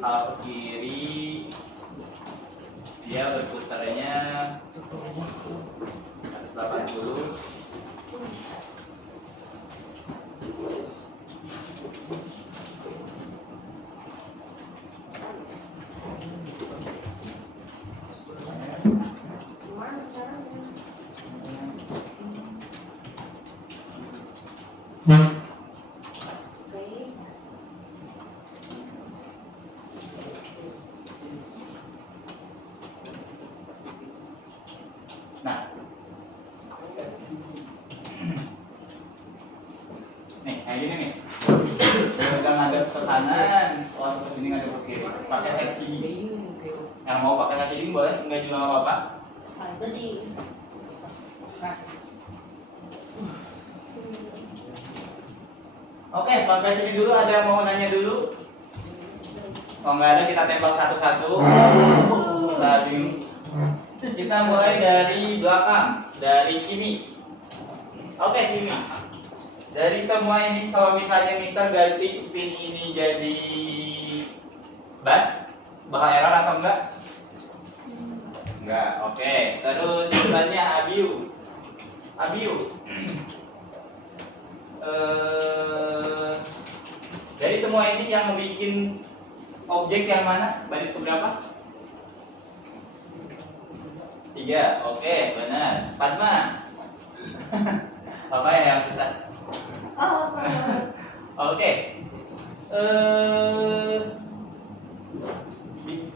Kalau ke kiri dia berputarnya 180. Gimana caranya? Save. Nah, nih kayak gini nih. Udah ngadep ke kanan, terus ini ngadep ke kiri. Pakai seksi. Yang mau pakai kaki ini boleh, enggak juga nggak apa-apa. Nah, itu di Kasih. Oke, sampai sini dulu. Ada yang mau nanya dulu? Kalau nggak ada kita tembak satu-satu. Kita mulai dari belakang, dari Kimi. Oke, Kimi. Dari semua ini, kalau misalnya Mister ganti pin ini jadi bass, bakal error atau enggak? Enggak. Oke. Terus selanjutnya Abiu. Dari semua ini yang bikin objek yang mana? Baris keberapa? 3. Oke, benar. Padma. Apa yang susah? Oh, Oke.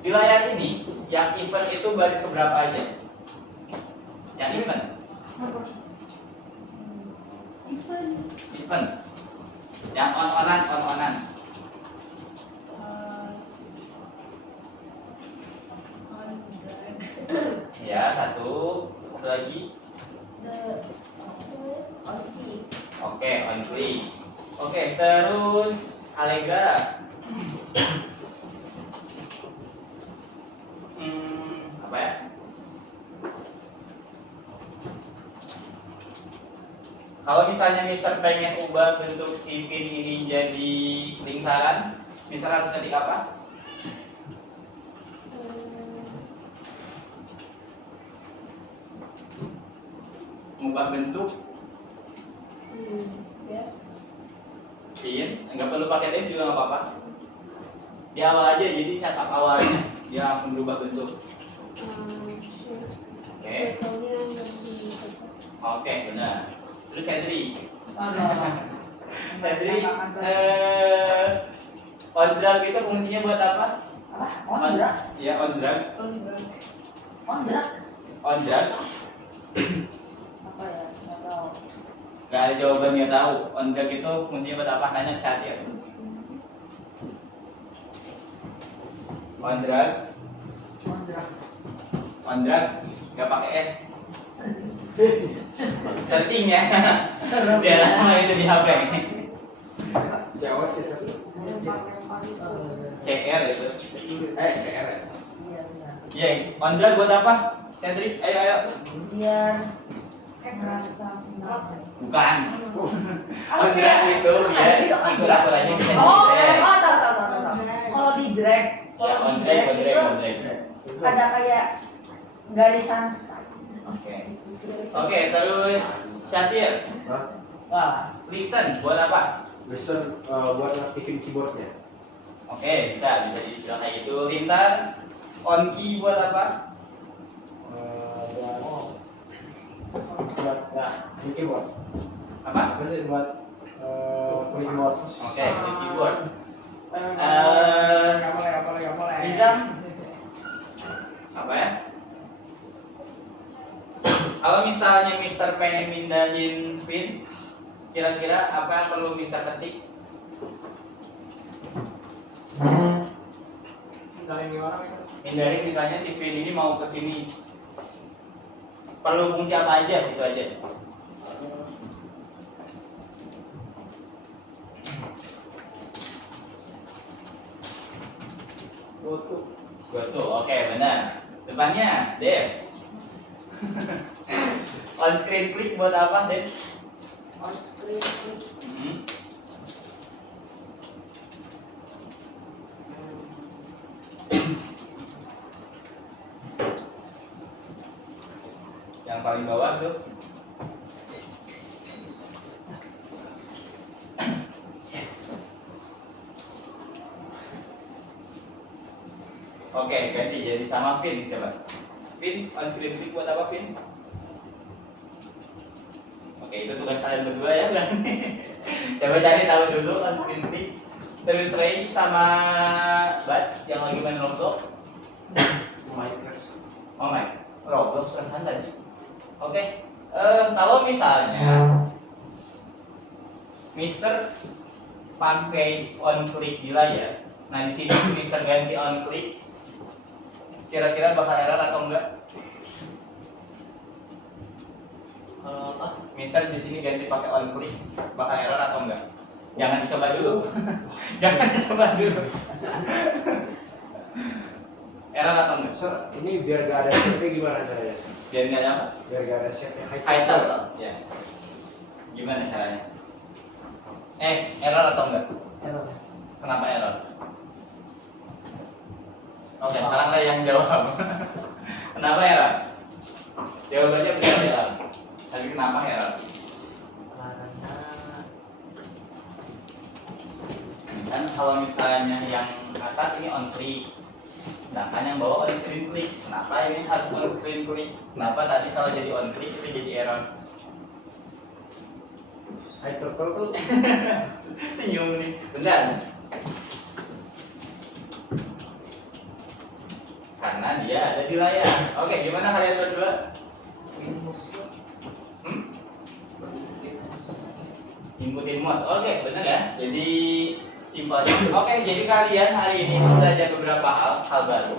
Di layar ini Yang event itu baris keberapa aja? Yang event? Event. Yang on-onan. Ya, satu lagi. Oke, on click. Oke, terus Allegra. Apa ya? Kalau misalnya Mister pengen ubah bentuk si pin ini jadi lingkaran, Mister harus ketik apa? Ubah bentuk pin, nggak perlu pakai div juga nggak apa-apa. Di awal aja, jadi setup awalnya dia langsung berubah bentuk. Oke, oke, benar. Terus Cedric, Cedric, on drag itu fungsinya buat apa? Apa? On drag? Ya, on drag. On drugs? On drag. Apa ya? Nggak tahu. Gak ada jawaban, nggak tahu. On drag itu fungsinya buat apa? Nanya ke Satya. On drag, On drugs. on drag, nggak pakai S. Searching ya. Serem. Dia lama itu di HP. Jawab sih satu. CR itu. CR. Iya, iya. Iya, on drag buat apa? Cedric, ayo. Biar merasa senang. Bukan. On drag itu biar si kura-kuranya bisa Oh, digeser. tahu. Kalau di drag, Ya, kalau on di drag, drag on itu drag, on drag. ada kayak garisan. Oke. Oke, terus Syatir, Hah? Wah, listen buat apa? Listen buat ngaktifin keyboardnya. Oke, bisa dibilang kayak gitu. Lintar, on key buat apa? Ini keyboard. Apa? Apa sih buat keyboard? Oke, klik keyboard. nggak boleh. Bisa? Apa ya? Kalau misalnya Mister pengen mindahin pin, kira-kira apa yang perlu Mister ketik? Hindarin misalnya si pin ini mau ke sini. Perlu fungsi apa aja? Itu aja. Goto, oke benar. Depannya, Dev. On screen click buat apa, Dev? On screen click. Yang paling bawah tuh. Oke, ganti jadi sama pin coba. Pin, on screen click buat apa pin? Oke, itu tugas kalian berdua ya berarti. Coba cari tahu dulu on screen click. Terus range sama bass yang lagi main Roblox. Minecraft. Oh my, Roblox kan tadi. Oke, kalau misalnya Mister pakai on click di layar, nah di sini Mister ganti on click, kira-kira bakal error atau enggak? Apa? Mister di sini ganti pakai on click, bakal error atau enggak? Jangan dicoba dulu. Jangan dicoba dulu. Error atau enggak? Sir, ini biar gak ada setnya gimana caranya? Biar nggak ada apa? Biar gak ada setnya Highlighter, ya. Gimana caranya? Error atau enggak? Error. Kenapa error? Oke, sekarang saya yang jawab. Kenapa error? Jawabannya benar error. Tapi kenapa error? Karena Kan kalau misalnya yang atas ini on click, sedangkan yang bawah on screen click. Kenapa ini harus on screen click? Kenapa tadi kalau jadi on click itu jadi error? Hypercall tuh Senyum nih, bentar. Karena dia ada di layar. Oke, gimana kalian berdua? Inputin mouse. Oke, benar ya. Jadi simpelnya. Oke, jadi kalian hari ini belajar beberapa hal baru.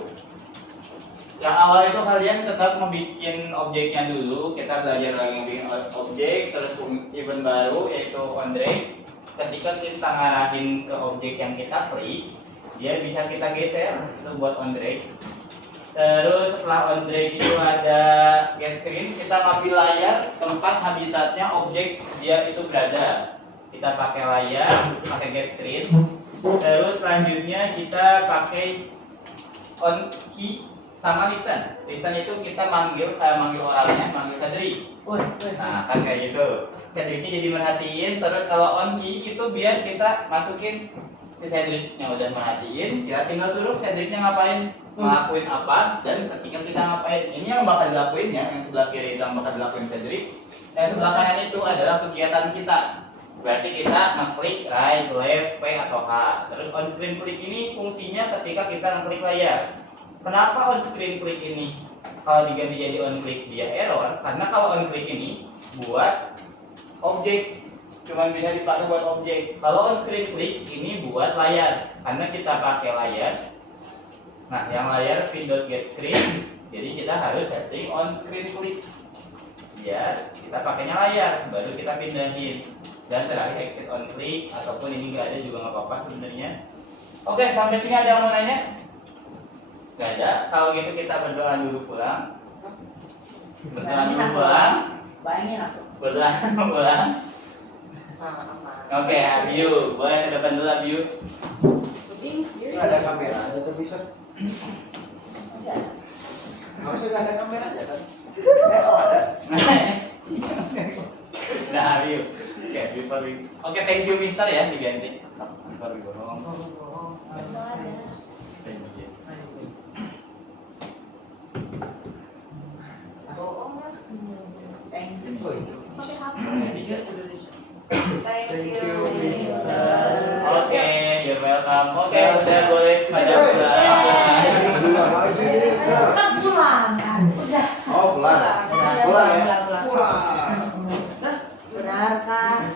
Yang awal itu kalian tetap membuat objeknya dulu. Kita belajar lagi bikin objek, terus event baru yaitu on drag. Ketika kita ngarahin ke objek yang kita klik, dia bisa kita geser itu buat on drag. Terus setelah on drag itu ada get screen, kita ngambil layar tempat habitatnya objek dia itu berada. Kita pakai layar, pakai get screen. Terus selanjutnya kita pakai on key sama listen. Listen itu kita manggil orangnya, manggil Cedric. Nah, kan kayak gitu. Cedricnya jadi merhatiin. Terus kalau on key itu biar kita masukin si Cedricnya udah merhatiin. Kita tinggal suruh Cedricnya ngapain, ngelakuin apa. Dan ketika kita ngapain, ini yang bakal dilakuinnya. Yang sebelah kiri itu yang bakal dilakuin Cedric. Yang sebelah kanan itu adalah kegiatan kita. Berarti kita ngeklik right, left, P atau H. Terus on screen click ini fungsinya ketika kita ngeklik layar. Kenapa on screen click ini kalau diganti jadi on click dia error? Karena kalau on click ini buat objek, cuma bisa dipakai buat objek. Kalau on screen click ini buat layar, karena kita pakai layar. Nah, yang layar feed.getScreen, jadi kita harus setting on screen click biar kita pakainya layar, baru kita pindahin. Dan terakhir exit on click, ataupun ini nggak ada juga nggak apa-apa sebenarnya. Oke, sampai sini ada yang mau nanya? Gak ada. Kalau gitu kita berdoa dulu pulang. Berdoa dulu pulang. Bayangin aku. Berdoa pulang. Oke, Abiu, boleh ke depan dulu Abiu. Ini ada kamera, ada tuh bisa. Masih ada. Harusnya nggak ada kamera aja kan? Ada. Nah, Abiu. Oke, before we. Oke, thank you Mister ya diganti. Before we go home. Nggak ada. Thank you. Thank you. Pakai HP. Thank you, Mister. Oke, you're welcome. Oke, udah boleh pada pulang. Pulang lagi nih, Sir. Kan pulang kan. Udah. Oh, pulang. Pulang. Pulang ya? Pulang. Pulang. Benar kan?